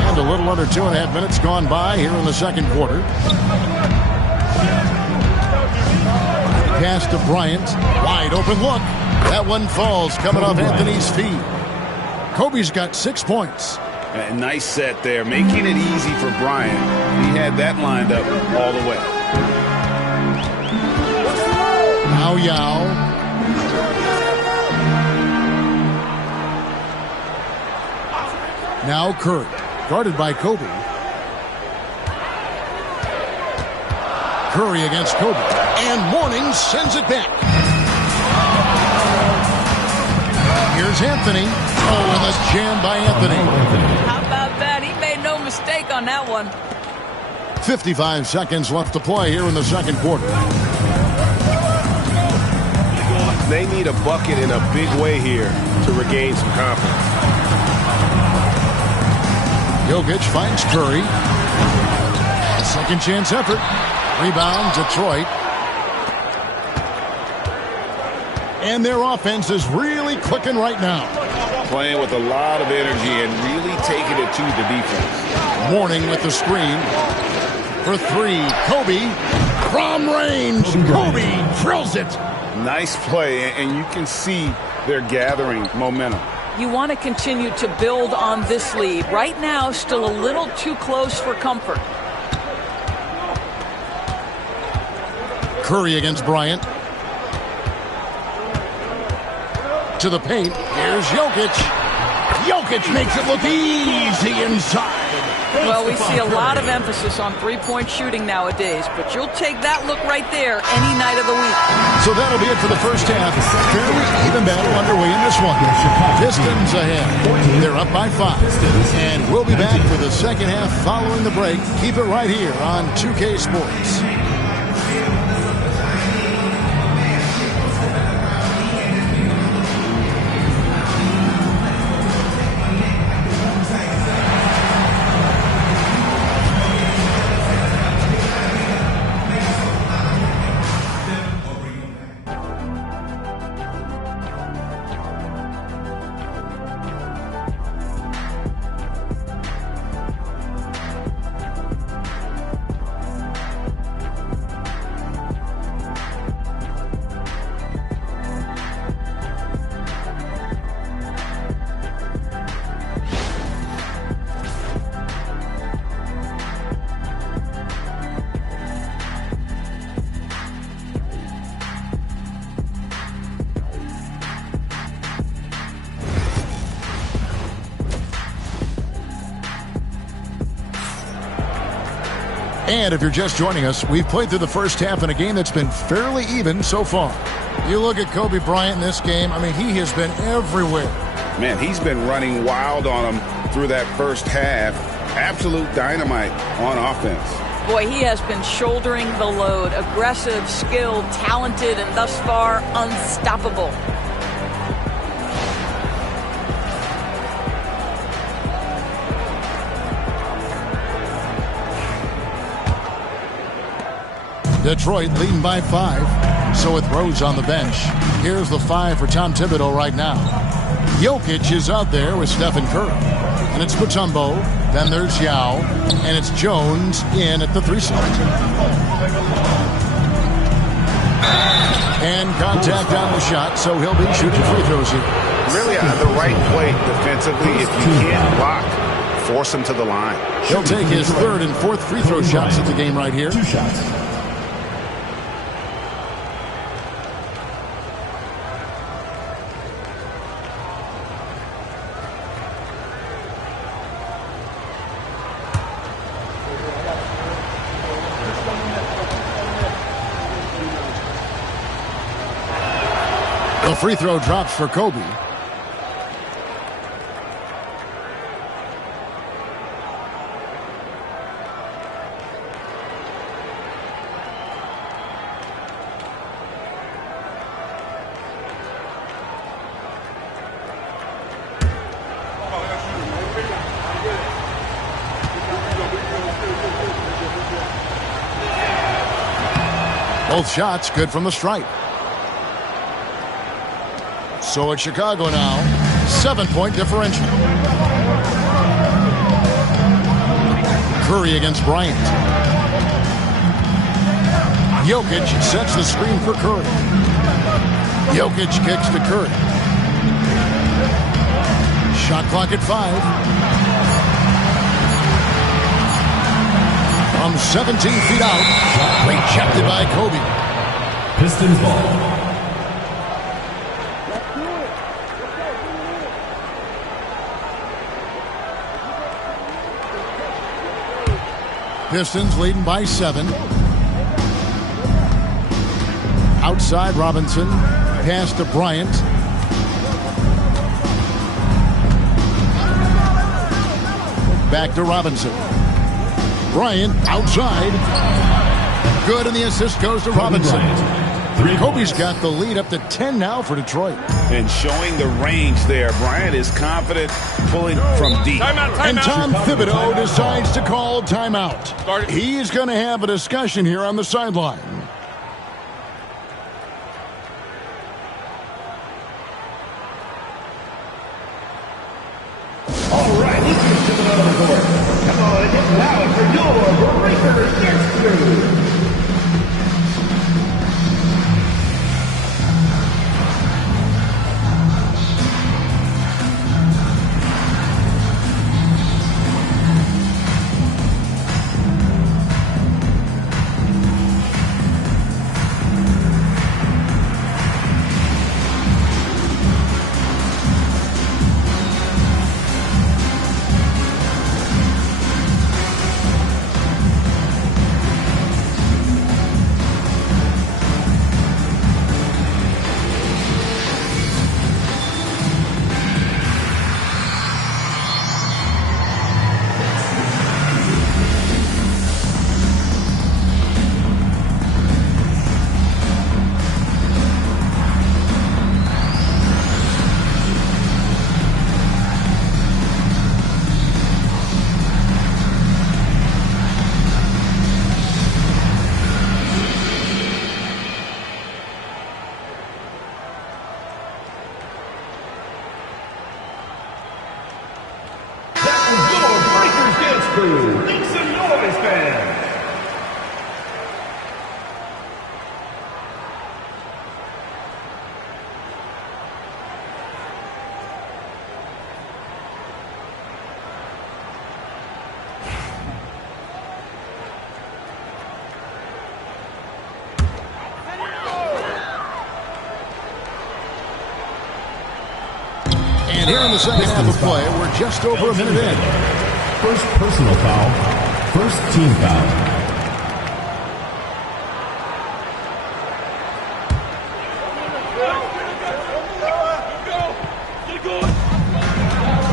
And a little under 2.5 minutes gone by here in the second quarter. Pass to Bryant. Wide open look. That one falls coming off Anthony's feet. Kobe's got 6 points. A nice set there, making it easy for Bryant. He had that lined up all the way. Now Yao. Now Curry. Guarded by Kobe. Curry against Kobe. And Mourning sends it back. Here's Anthony. Oh, and a jam by Anthony. How about that? He made no mistake on that one. 55 seconds left to play here in the second quarter. They need a bucket in a big way here to regain some confidence. Jokic finds Curry. A second chance effort. Rebound, Detroit. And their offense is really clicking right now. Playing with a lot of energy and really taking it to the defense. Mourning with the screen. For three, Kobe. From range, Kobe drills it. Nice play, and you can see they're gathering momentum. You want to continue to build on this lead. Right now, still a little too close for comfort. Curry against Bryant. To the paint. Here's Jokic. Jokic makes it look easy inside. Well, we see a lot of emphasis on three-point shooting nowadays, but you'll take that look right there any night of the week. So that'll be it for the first half. Fairly even battle underway in this one. Pistons ahead. They're up by 5. And we'll be back for the second half following the break. Keep it right here on 2K Sports. And if you're just joining us, we've played through the first half in a game that's been fairly even so far. You look at Kobe Bryant in this game, I mean, he has been everywhere. Man, he's been running wild on him through that first half. Absolute dynamite on offense. Boy, he has been shouldering the load. Aggressive, skilled, talented, and thus far unstoppable. Detroit leading by 5. So with Rose on the bench. Here's the 5 for Tom Thibodeau right now. Jokic is out there with Stephen Curry. And it's Mutombo. Then there's Yao. And it's Jones in at the 3 slot. And contact on the shot, so he'll be shooting free throws here. Really the right play defensively. If you can't block, force him to the line. He'll take his 3rd and 4th free throw shots of the game right here. 2 shots. The free throw drops for Kobe. Both shots good from the stripe. So it's Chicago now, 7-point differential. Curry against Bryant. Jokic sets the screen for Curry. Jokic kicks to Curry. Shot clock at 5. From 17 feet out, rejected by Kobe. Pistons ball. Pistons leading by 7. Outside Robinson. Pass to Bryant. Back to Robinson. Bryant outside. Good, and the assist goes to Robinson. Kobe's got the lead up to 10 now for Detroit. And showing the range there. Bryant is confident pulling from deep. And Tom Thibodeau decides to call timeout. He's going to have a discussion here on the sideline. now for your Breakers Dance Crew. Make some noise, fans! And here in the second half of play, we're just over a minute in. First personal foul, first team foul.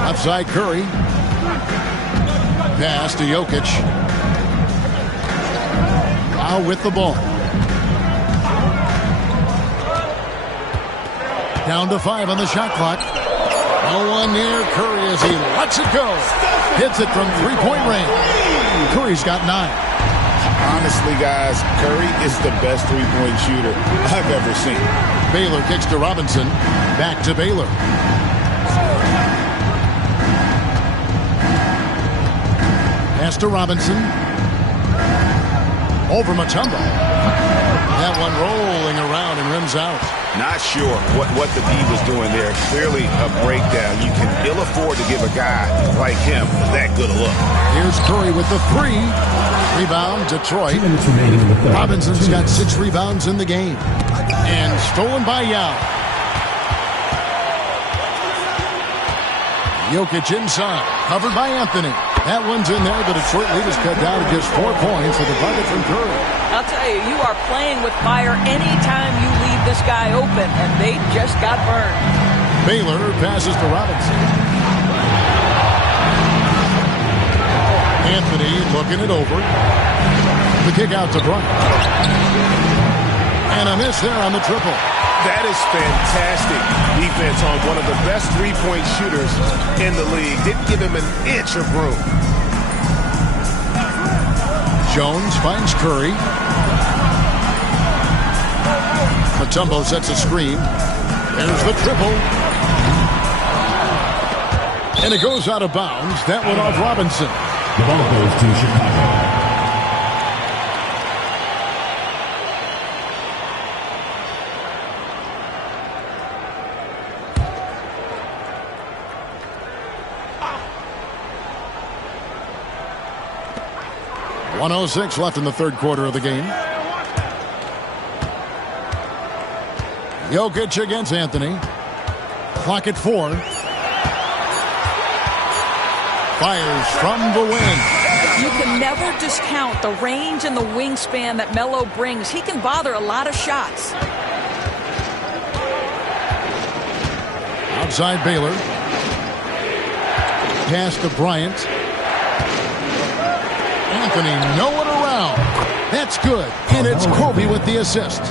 Outside Curry. Pass to Jokic. Now with the ball. Down to 5 on the shot clock. No one near Curry as he lets it go. Hits it from three-point range. Curry's got 9. Honestly, guys, Curry is the best three-point shooter I've ever seen. Baylor kicks to Robinson. Back to Baylor. Pass to Robinson. Over Mutombo. That one rolling around and rims out. Not sure what the D was doing there. Clearly a breakdown. You can ill afford to give a guy like him that good a look. Here's Curry with the 3. Rebound, Detroit. 2 minutes remaining in the third. Robinson's got 6 rebounds in the game. And stolen by Yao. Jokic inside. Covered by Anthony. That one's in there. The Detroit lead is cut down to just 4 points with a bucket from Curry. I'll tell you, you are playing with fire anytime you leave this guy open, and they just got burned. Baylor passes to Robinson. Anthony looking it over. The kick out to Bryant. And a miss there on the triple. That is fantastic defense on one of the best three-point shooters in the league. Didn't give him an inch of room. Jones finds Curry. Mutombo sets a screen. There's the triple. And it goes out of bounds. That one off Robinson. The ball goes to Chicago. .106 left in the third quarter of the game. Jokic against Anthony. Clock at 4. Fires from the wing. You can never discount the range and the wingspan that Melo brings. He can bother a lot of shots. Outside Baylor. Pass to Bryant. Anthony nowhere around. That's good. And it's Kobe with the assist.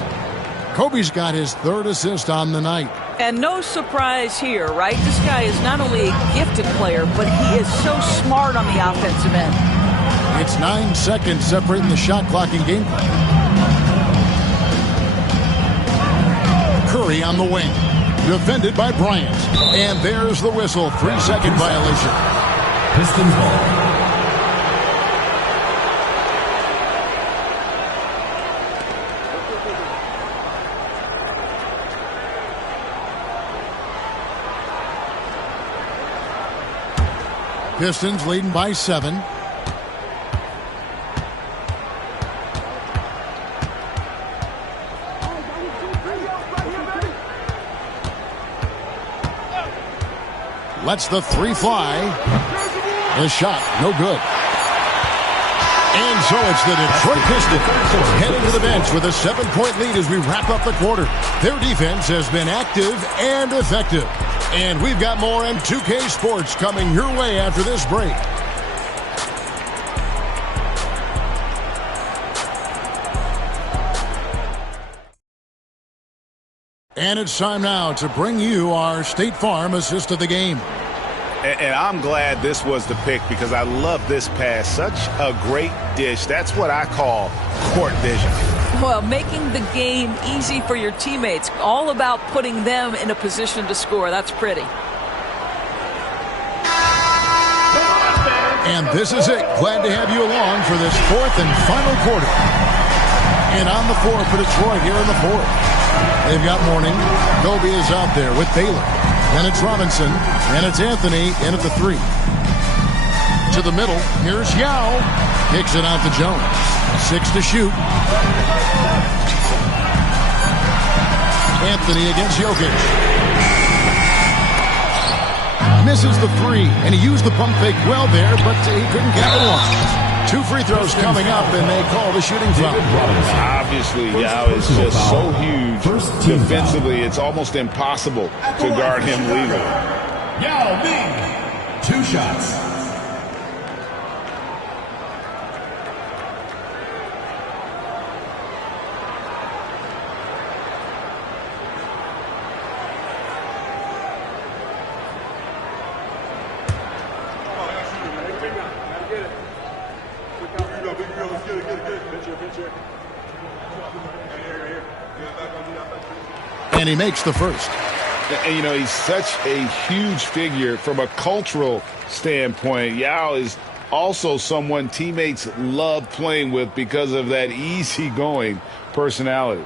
Kobe's got his 3rd assist on the night. And no surprise here, right? This guy is not only a gifted player, but he is so smart on the offensive end. It's 9 seconds separating the shot clock and game clock. Curry on the wing. Defended by Bryant. And there's the whistle. 3-second violation. Pistons ball. Pistons leading by 7. Lets the 3 fly. The shot, no good. And so it's the Detroit Pistons heading to the bench with a 7-point lead as we wrap up the quarter. Their defense has been active and effective. And we've got more on 2K Sports coming your way after this break. And it's time now to bring you our State Farm assist of the game. And I'm glad this was the pick because I love this pass. Such a great dish. That's what I call court vision. Well, making the game easy for your teammates. All about putting them in a position to score. That's pretty. And this is it. Glad to have you along for this 4th and final quarter. And on the floor for Detroit here in the 4th. They've got Mourning. Kobe is out there with Baylor. Then it's Robinson, and it's Anthony in at the 3. To the middle, here's Yao. Kicks it out to Jones. 6 to shoot. Anthony against Jokic. Misses the 3, and he used the pump fake well there, but he couldn't capitalize. 2 free throws coming up, and they call the shooting foul. Obviously, Yao is just so huge. Defensively, it's almost impossible to guard him legally. Yao Ming, 2 shots. And he makes the first. And, you know, he's such a huge figure from a cultural standpoint. Yao is also someone teammates love playing with because of that easygoing personality.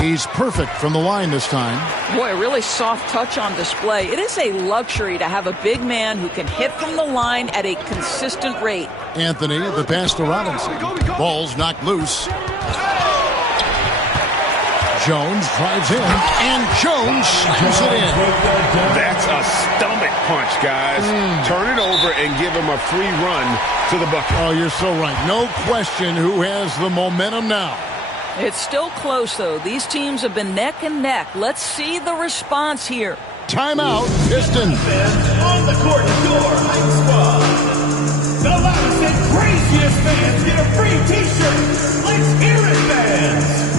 He's perfect from the line this time. Boy, a really soft touch on display. It is a luxury to have a big man who can hit from the line at a consistent rate. Anthony, the pass to Robinson. Ball's knocked loose. Jones drives in, and Jones slams it in. That's a stomach punch, guys. Turn it over and give him a free run to the bucket. Oh, you're so right. No question who has the momentum now. It's still close, though. These teams have been neck and neck. Let's see the response here. Timeout, Pistons. On the court, your Hype Squad. The loudest and craziest fans get a free T-shirt. Let's hear it, fans.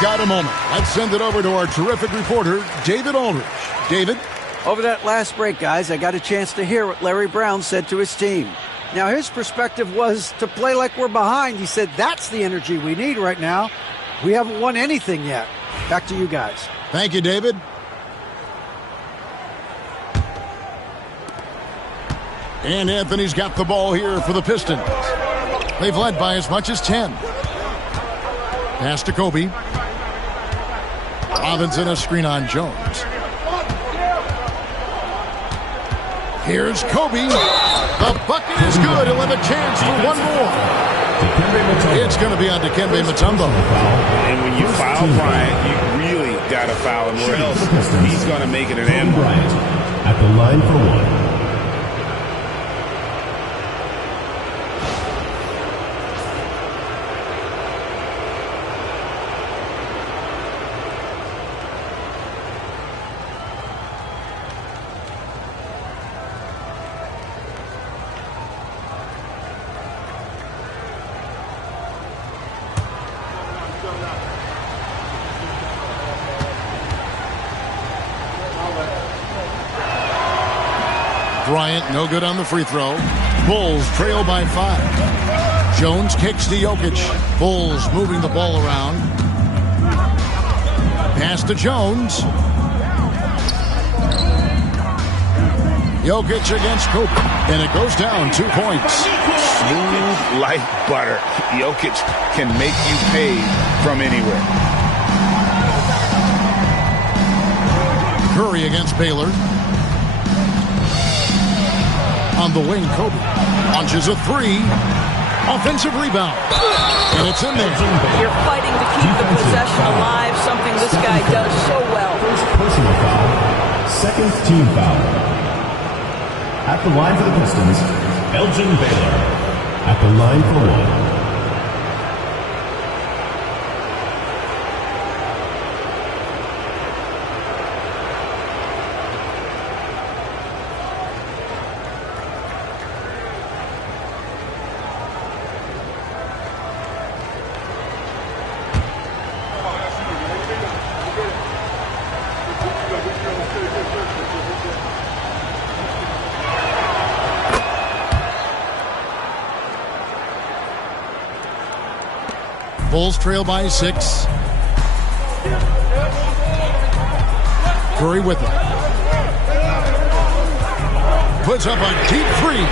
Got a moment. Let's send it over to our terrific reporter, David Aldridge. David? Over that last break, guys, I got a chance to hear what Larry Brown said to his team. Now, his perspective was to play like we're behind. He said that's the energy we need right now. We haven't won anything yet. Back to you guys. Thank you, David. And Anthony's got the ball here for the Pistons. They've led by as much as 10. Pass to Kobe. Robinson a screen on Jones. Here's Kobe. The bucket is good. He'll have a chance for one more. It's going to be on Dikembe Mutombo. And when you foul Bryant, you really got to foul him, or else he's going to make it an end. Bryant at the line for one. Bryant, no good on the free throw. Bulls trail by 5. Jones kicks to Jokic. Bulls moving the ball around. Pass to Jones. Jokic against Kobe. And it goes down 2 points. Smooth like butter. Jokic can make you pay from anywhere. Curry against Baylor. On the wing, Kobe launches a 3. Offensive rebound. And it's in there. You're fighting to keep the possession alive, something this guy does so well. First personal foul. Second team foul. At the line for the Pistons, Elgin Baylor. At the line for one. Bulls trail by 6. Curry with it. Puts up a deep 3.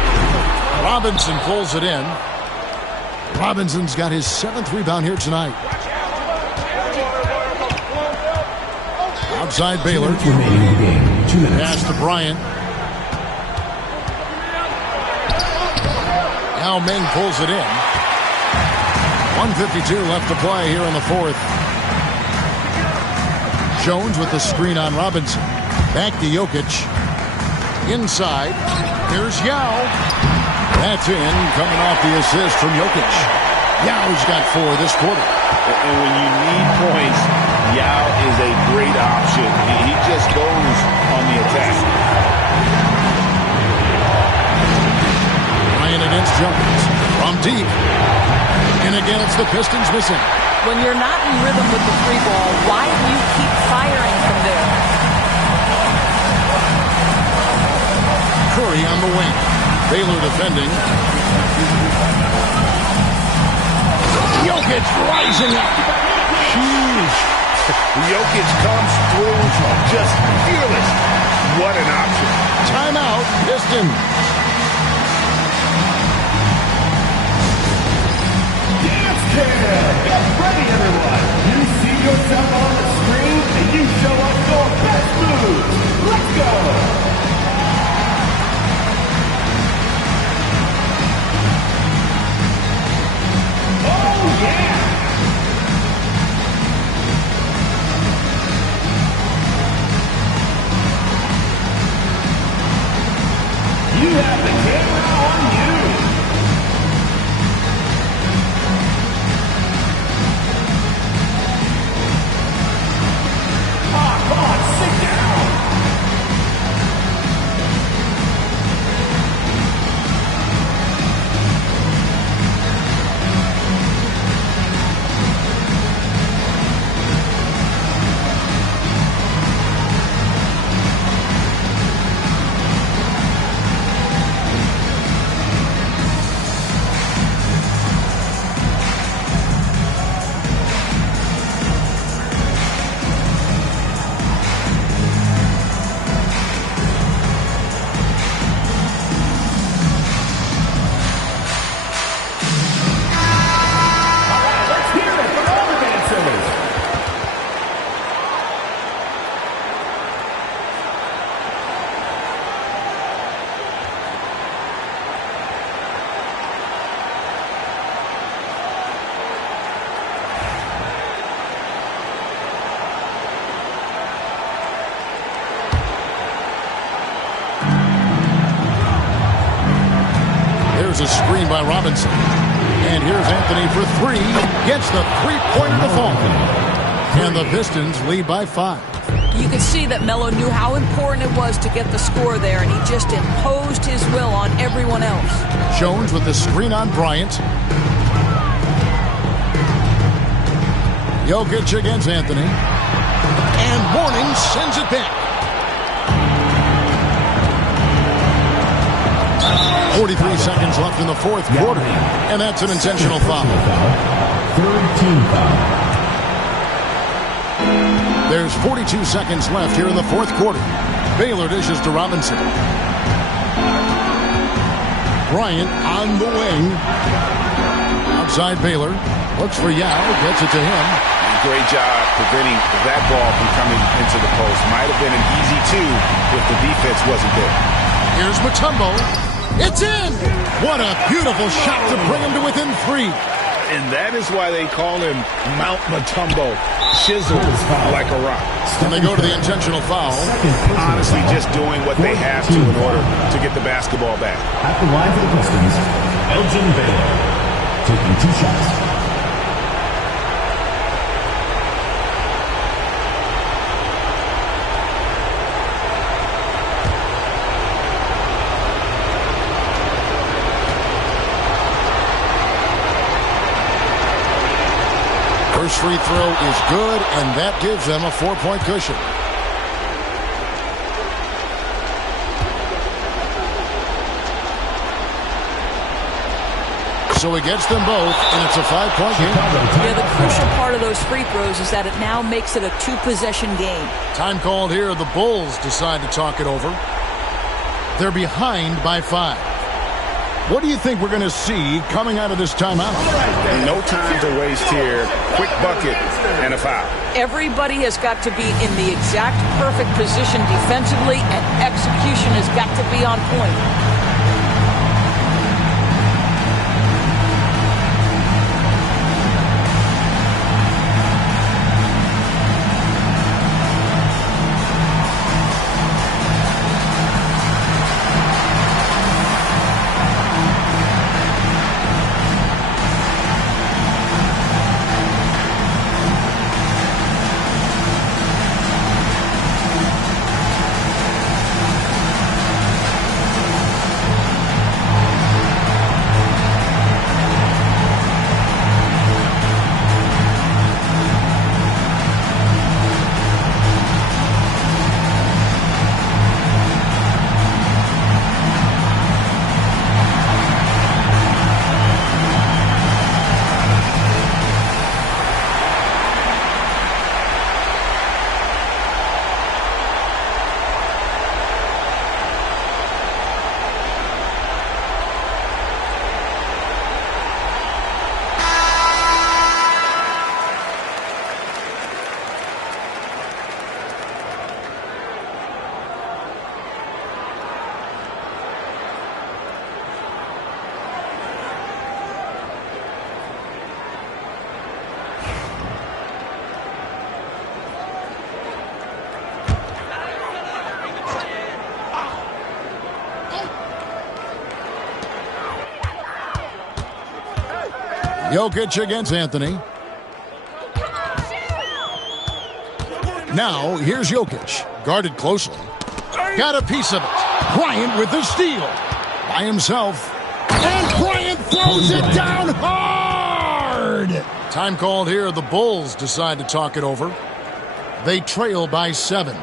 Robinson pulls it in. Robinson's got his 7th rebound here tonight. Outside Baylor. Pass to Bryant. Now Meng pulls it in. 1:52 left to play here in the 4th. Jones with the screen on Robinson. Back to Jokic. Inside. Here's Yao. That's in, coming off the assist from Jokic. Yao's got 4 this quarter. And when you need points, Yao is a great option. He just goes on the attack. Ryan against Jones. From deep. And again, it's the Pistons missing. When you're not in rhythm with the free ball, why do you keep firing from there? Curry on the wing. Baylor defending. Jokic rising up. Huge. Jokic comes through just fearless. What an option. Timeout, Pistons. Get ready, everyone. You see yourself on the screen, and you show us your best moves. Let's go. Oh, yeah. You have the camera on you. screen by Robinson. And here's Anthony for three. Gets the three-pointer to fall. And the Pistons lead by 5. You could see that Melo knew how important it was to get the score there, and he just imposed his will on everyone else. Jones with the screen on Bryant. Jokic against Anthony. And Mourning sends it back. 43 seconds left in the fourth quarter. And that's an intentional foul. Third team foul. There's 42 seconds left here in the fourth quarter. Baylor dishes to Robinson. Bryant on the wing. Outside Baylor. Looks for Yao. Gets it to him. Great job preventing that ball from coming into the post. Might have been an easy 2 if the defense wasn't there. Here's Mutombo. It's in! What a beautiful shot to bring him to within 3. And that is why they call him Mount Mutombo. Chiseled like a rock. And they go to the intentional foul. Honestly, just doing what they have to in order to get the basketball back. At the line for the Pistons, Elgin Baylor, taking 2 shots. First free throw is good, and that gives them a 4-point cushion. So he gets them both, and it's a 5-point game. Yeah, the crucial part of those free throws is that it now makes it a 2-possession game. Time called here. The Bulls decide to talk it over. They're behind by 5. What do you think we're going to see coming out of this timeout? No time to waste here. Quick bucket and a foul. Everybody has got to be in the exact perfect position defensively, and execution has got to be on point. Jokic against Anthony. Now, here's Jokic. Guarded closely. Got a piece of it. Bryant with the steal. By himself. And Bryant throws it down hard! Time called here. The Bulls decide to talk it over. They trail by 7.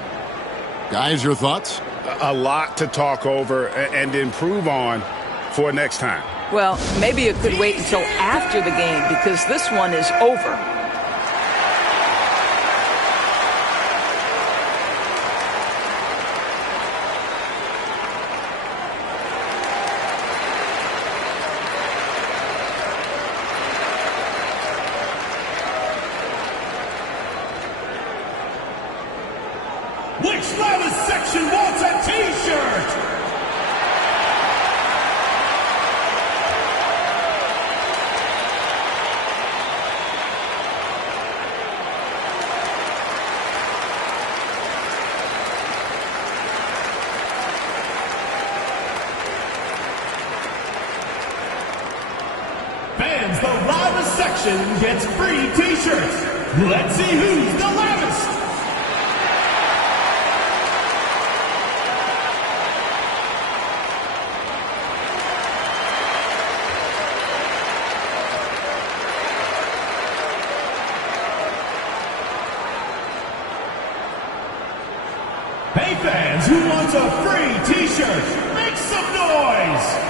Guys, your thoughts? A lot to talk over and improve on for next time. Well, maybe it could wait until after the game because this one is over. Which Lattice section wants a T-shirt? fans, the loudest section gets free t-shirts. Let's see who's the loudest. Hey fans, who wants a free t-shirt? Make some noise!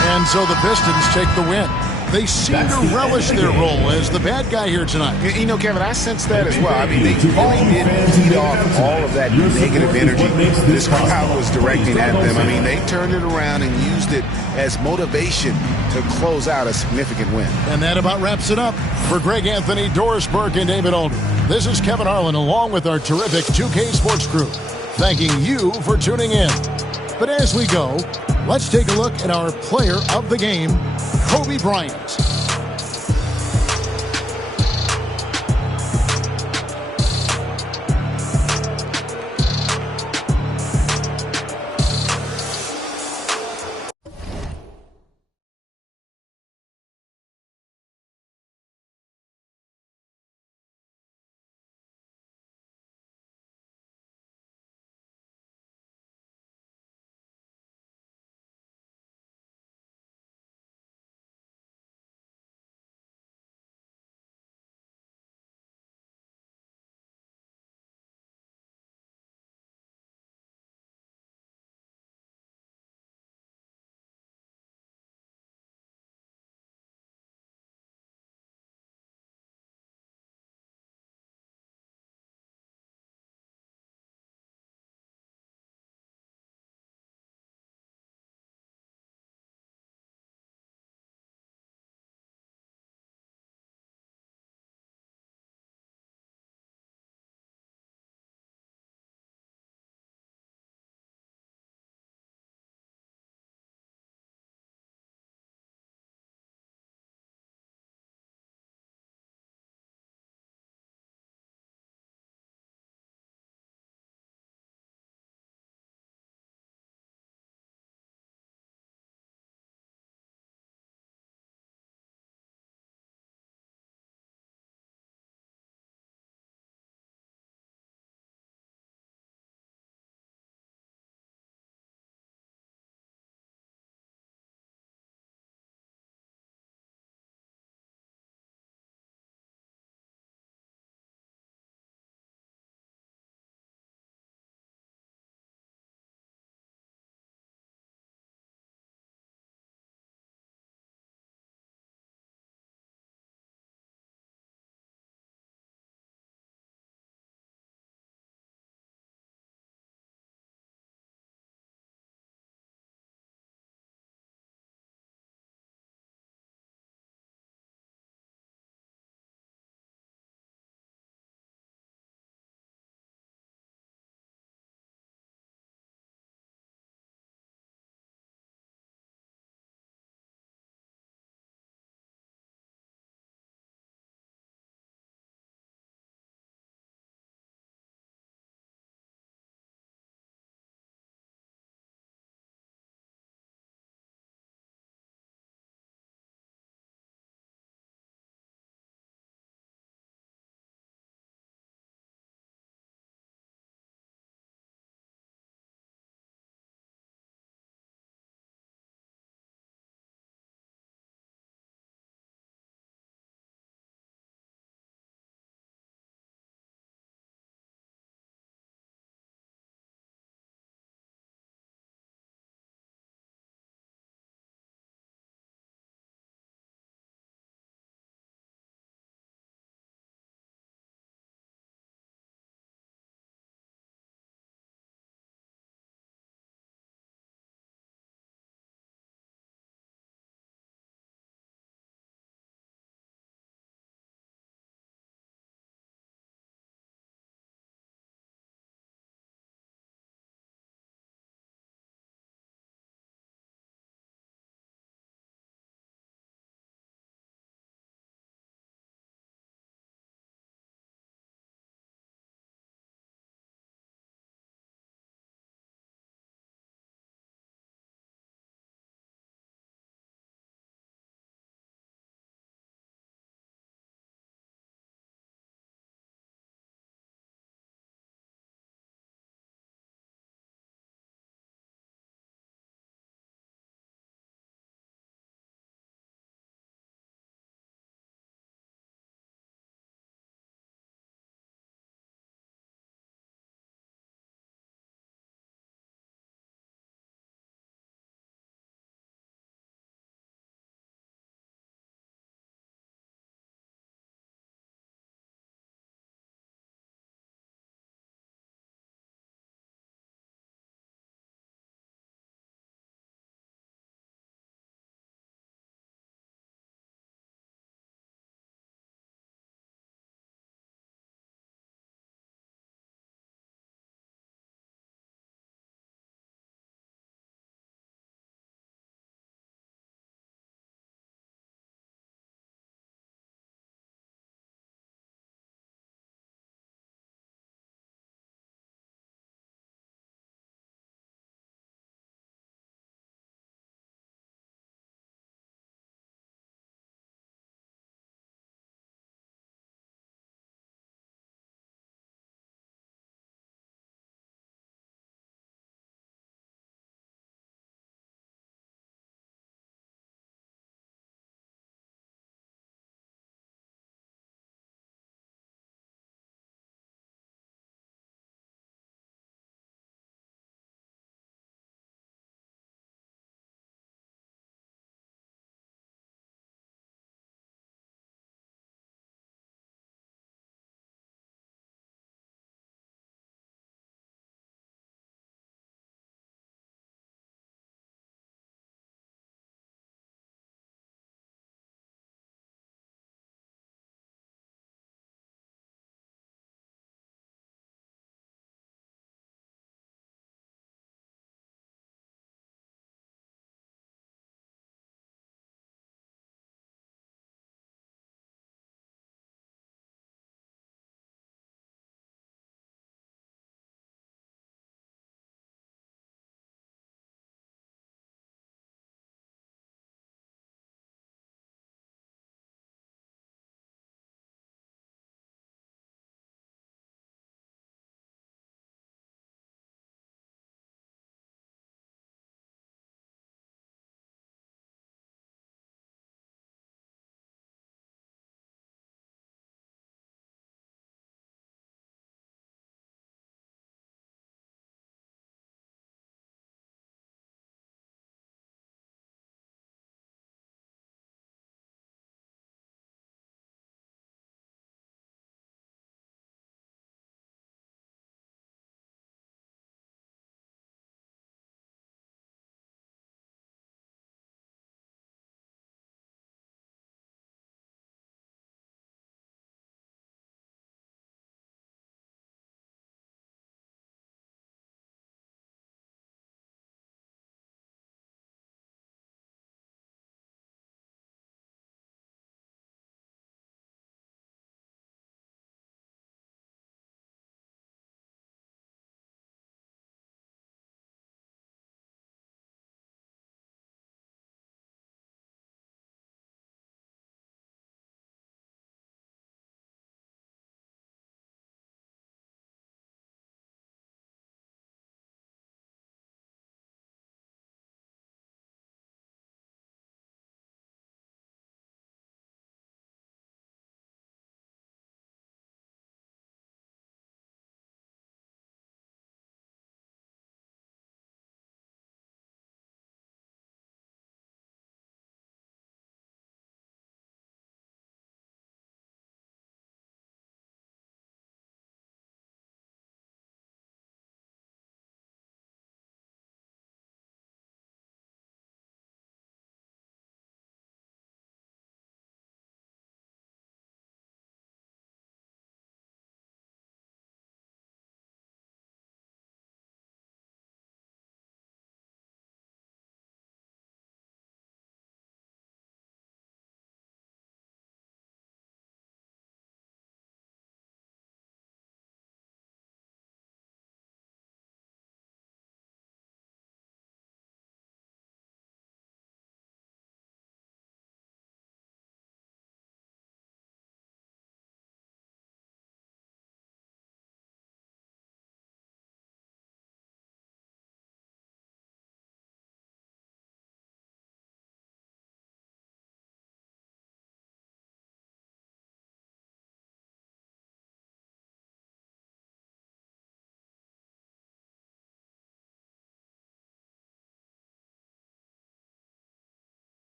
And so the Pistons take the win. They seem to relish their role as the bad guy here tonight. You know, Kevin, I sense that as well. I mean, they really did feed off all of that negative energy this crowd was directing at them. I mean, they turned it around and used it as motivation to close out a significant win. And that about wraps it up. For Greg Anthony, Doris Burke, and David Aldridge, this is Kevin Harlan along with our terrific 2K Sports crew, thanking you for tuning in. But as we go, let's take a look at our player of the game, Kobe Bryant.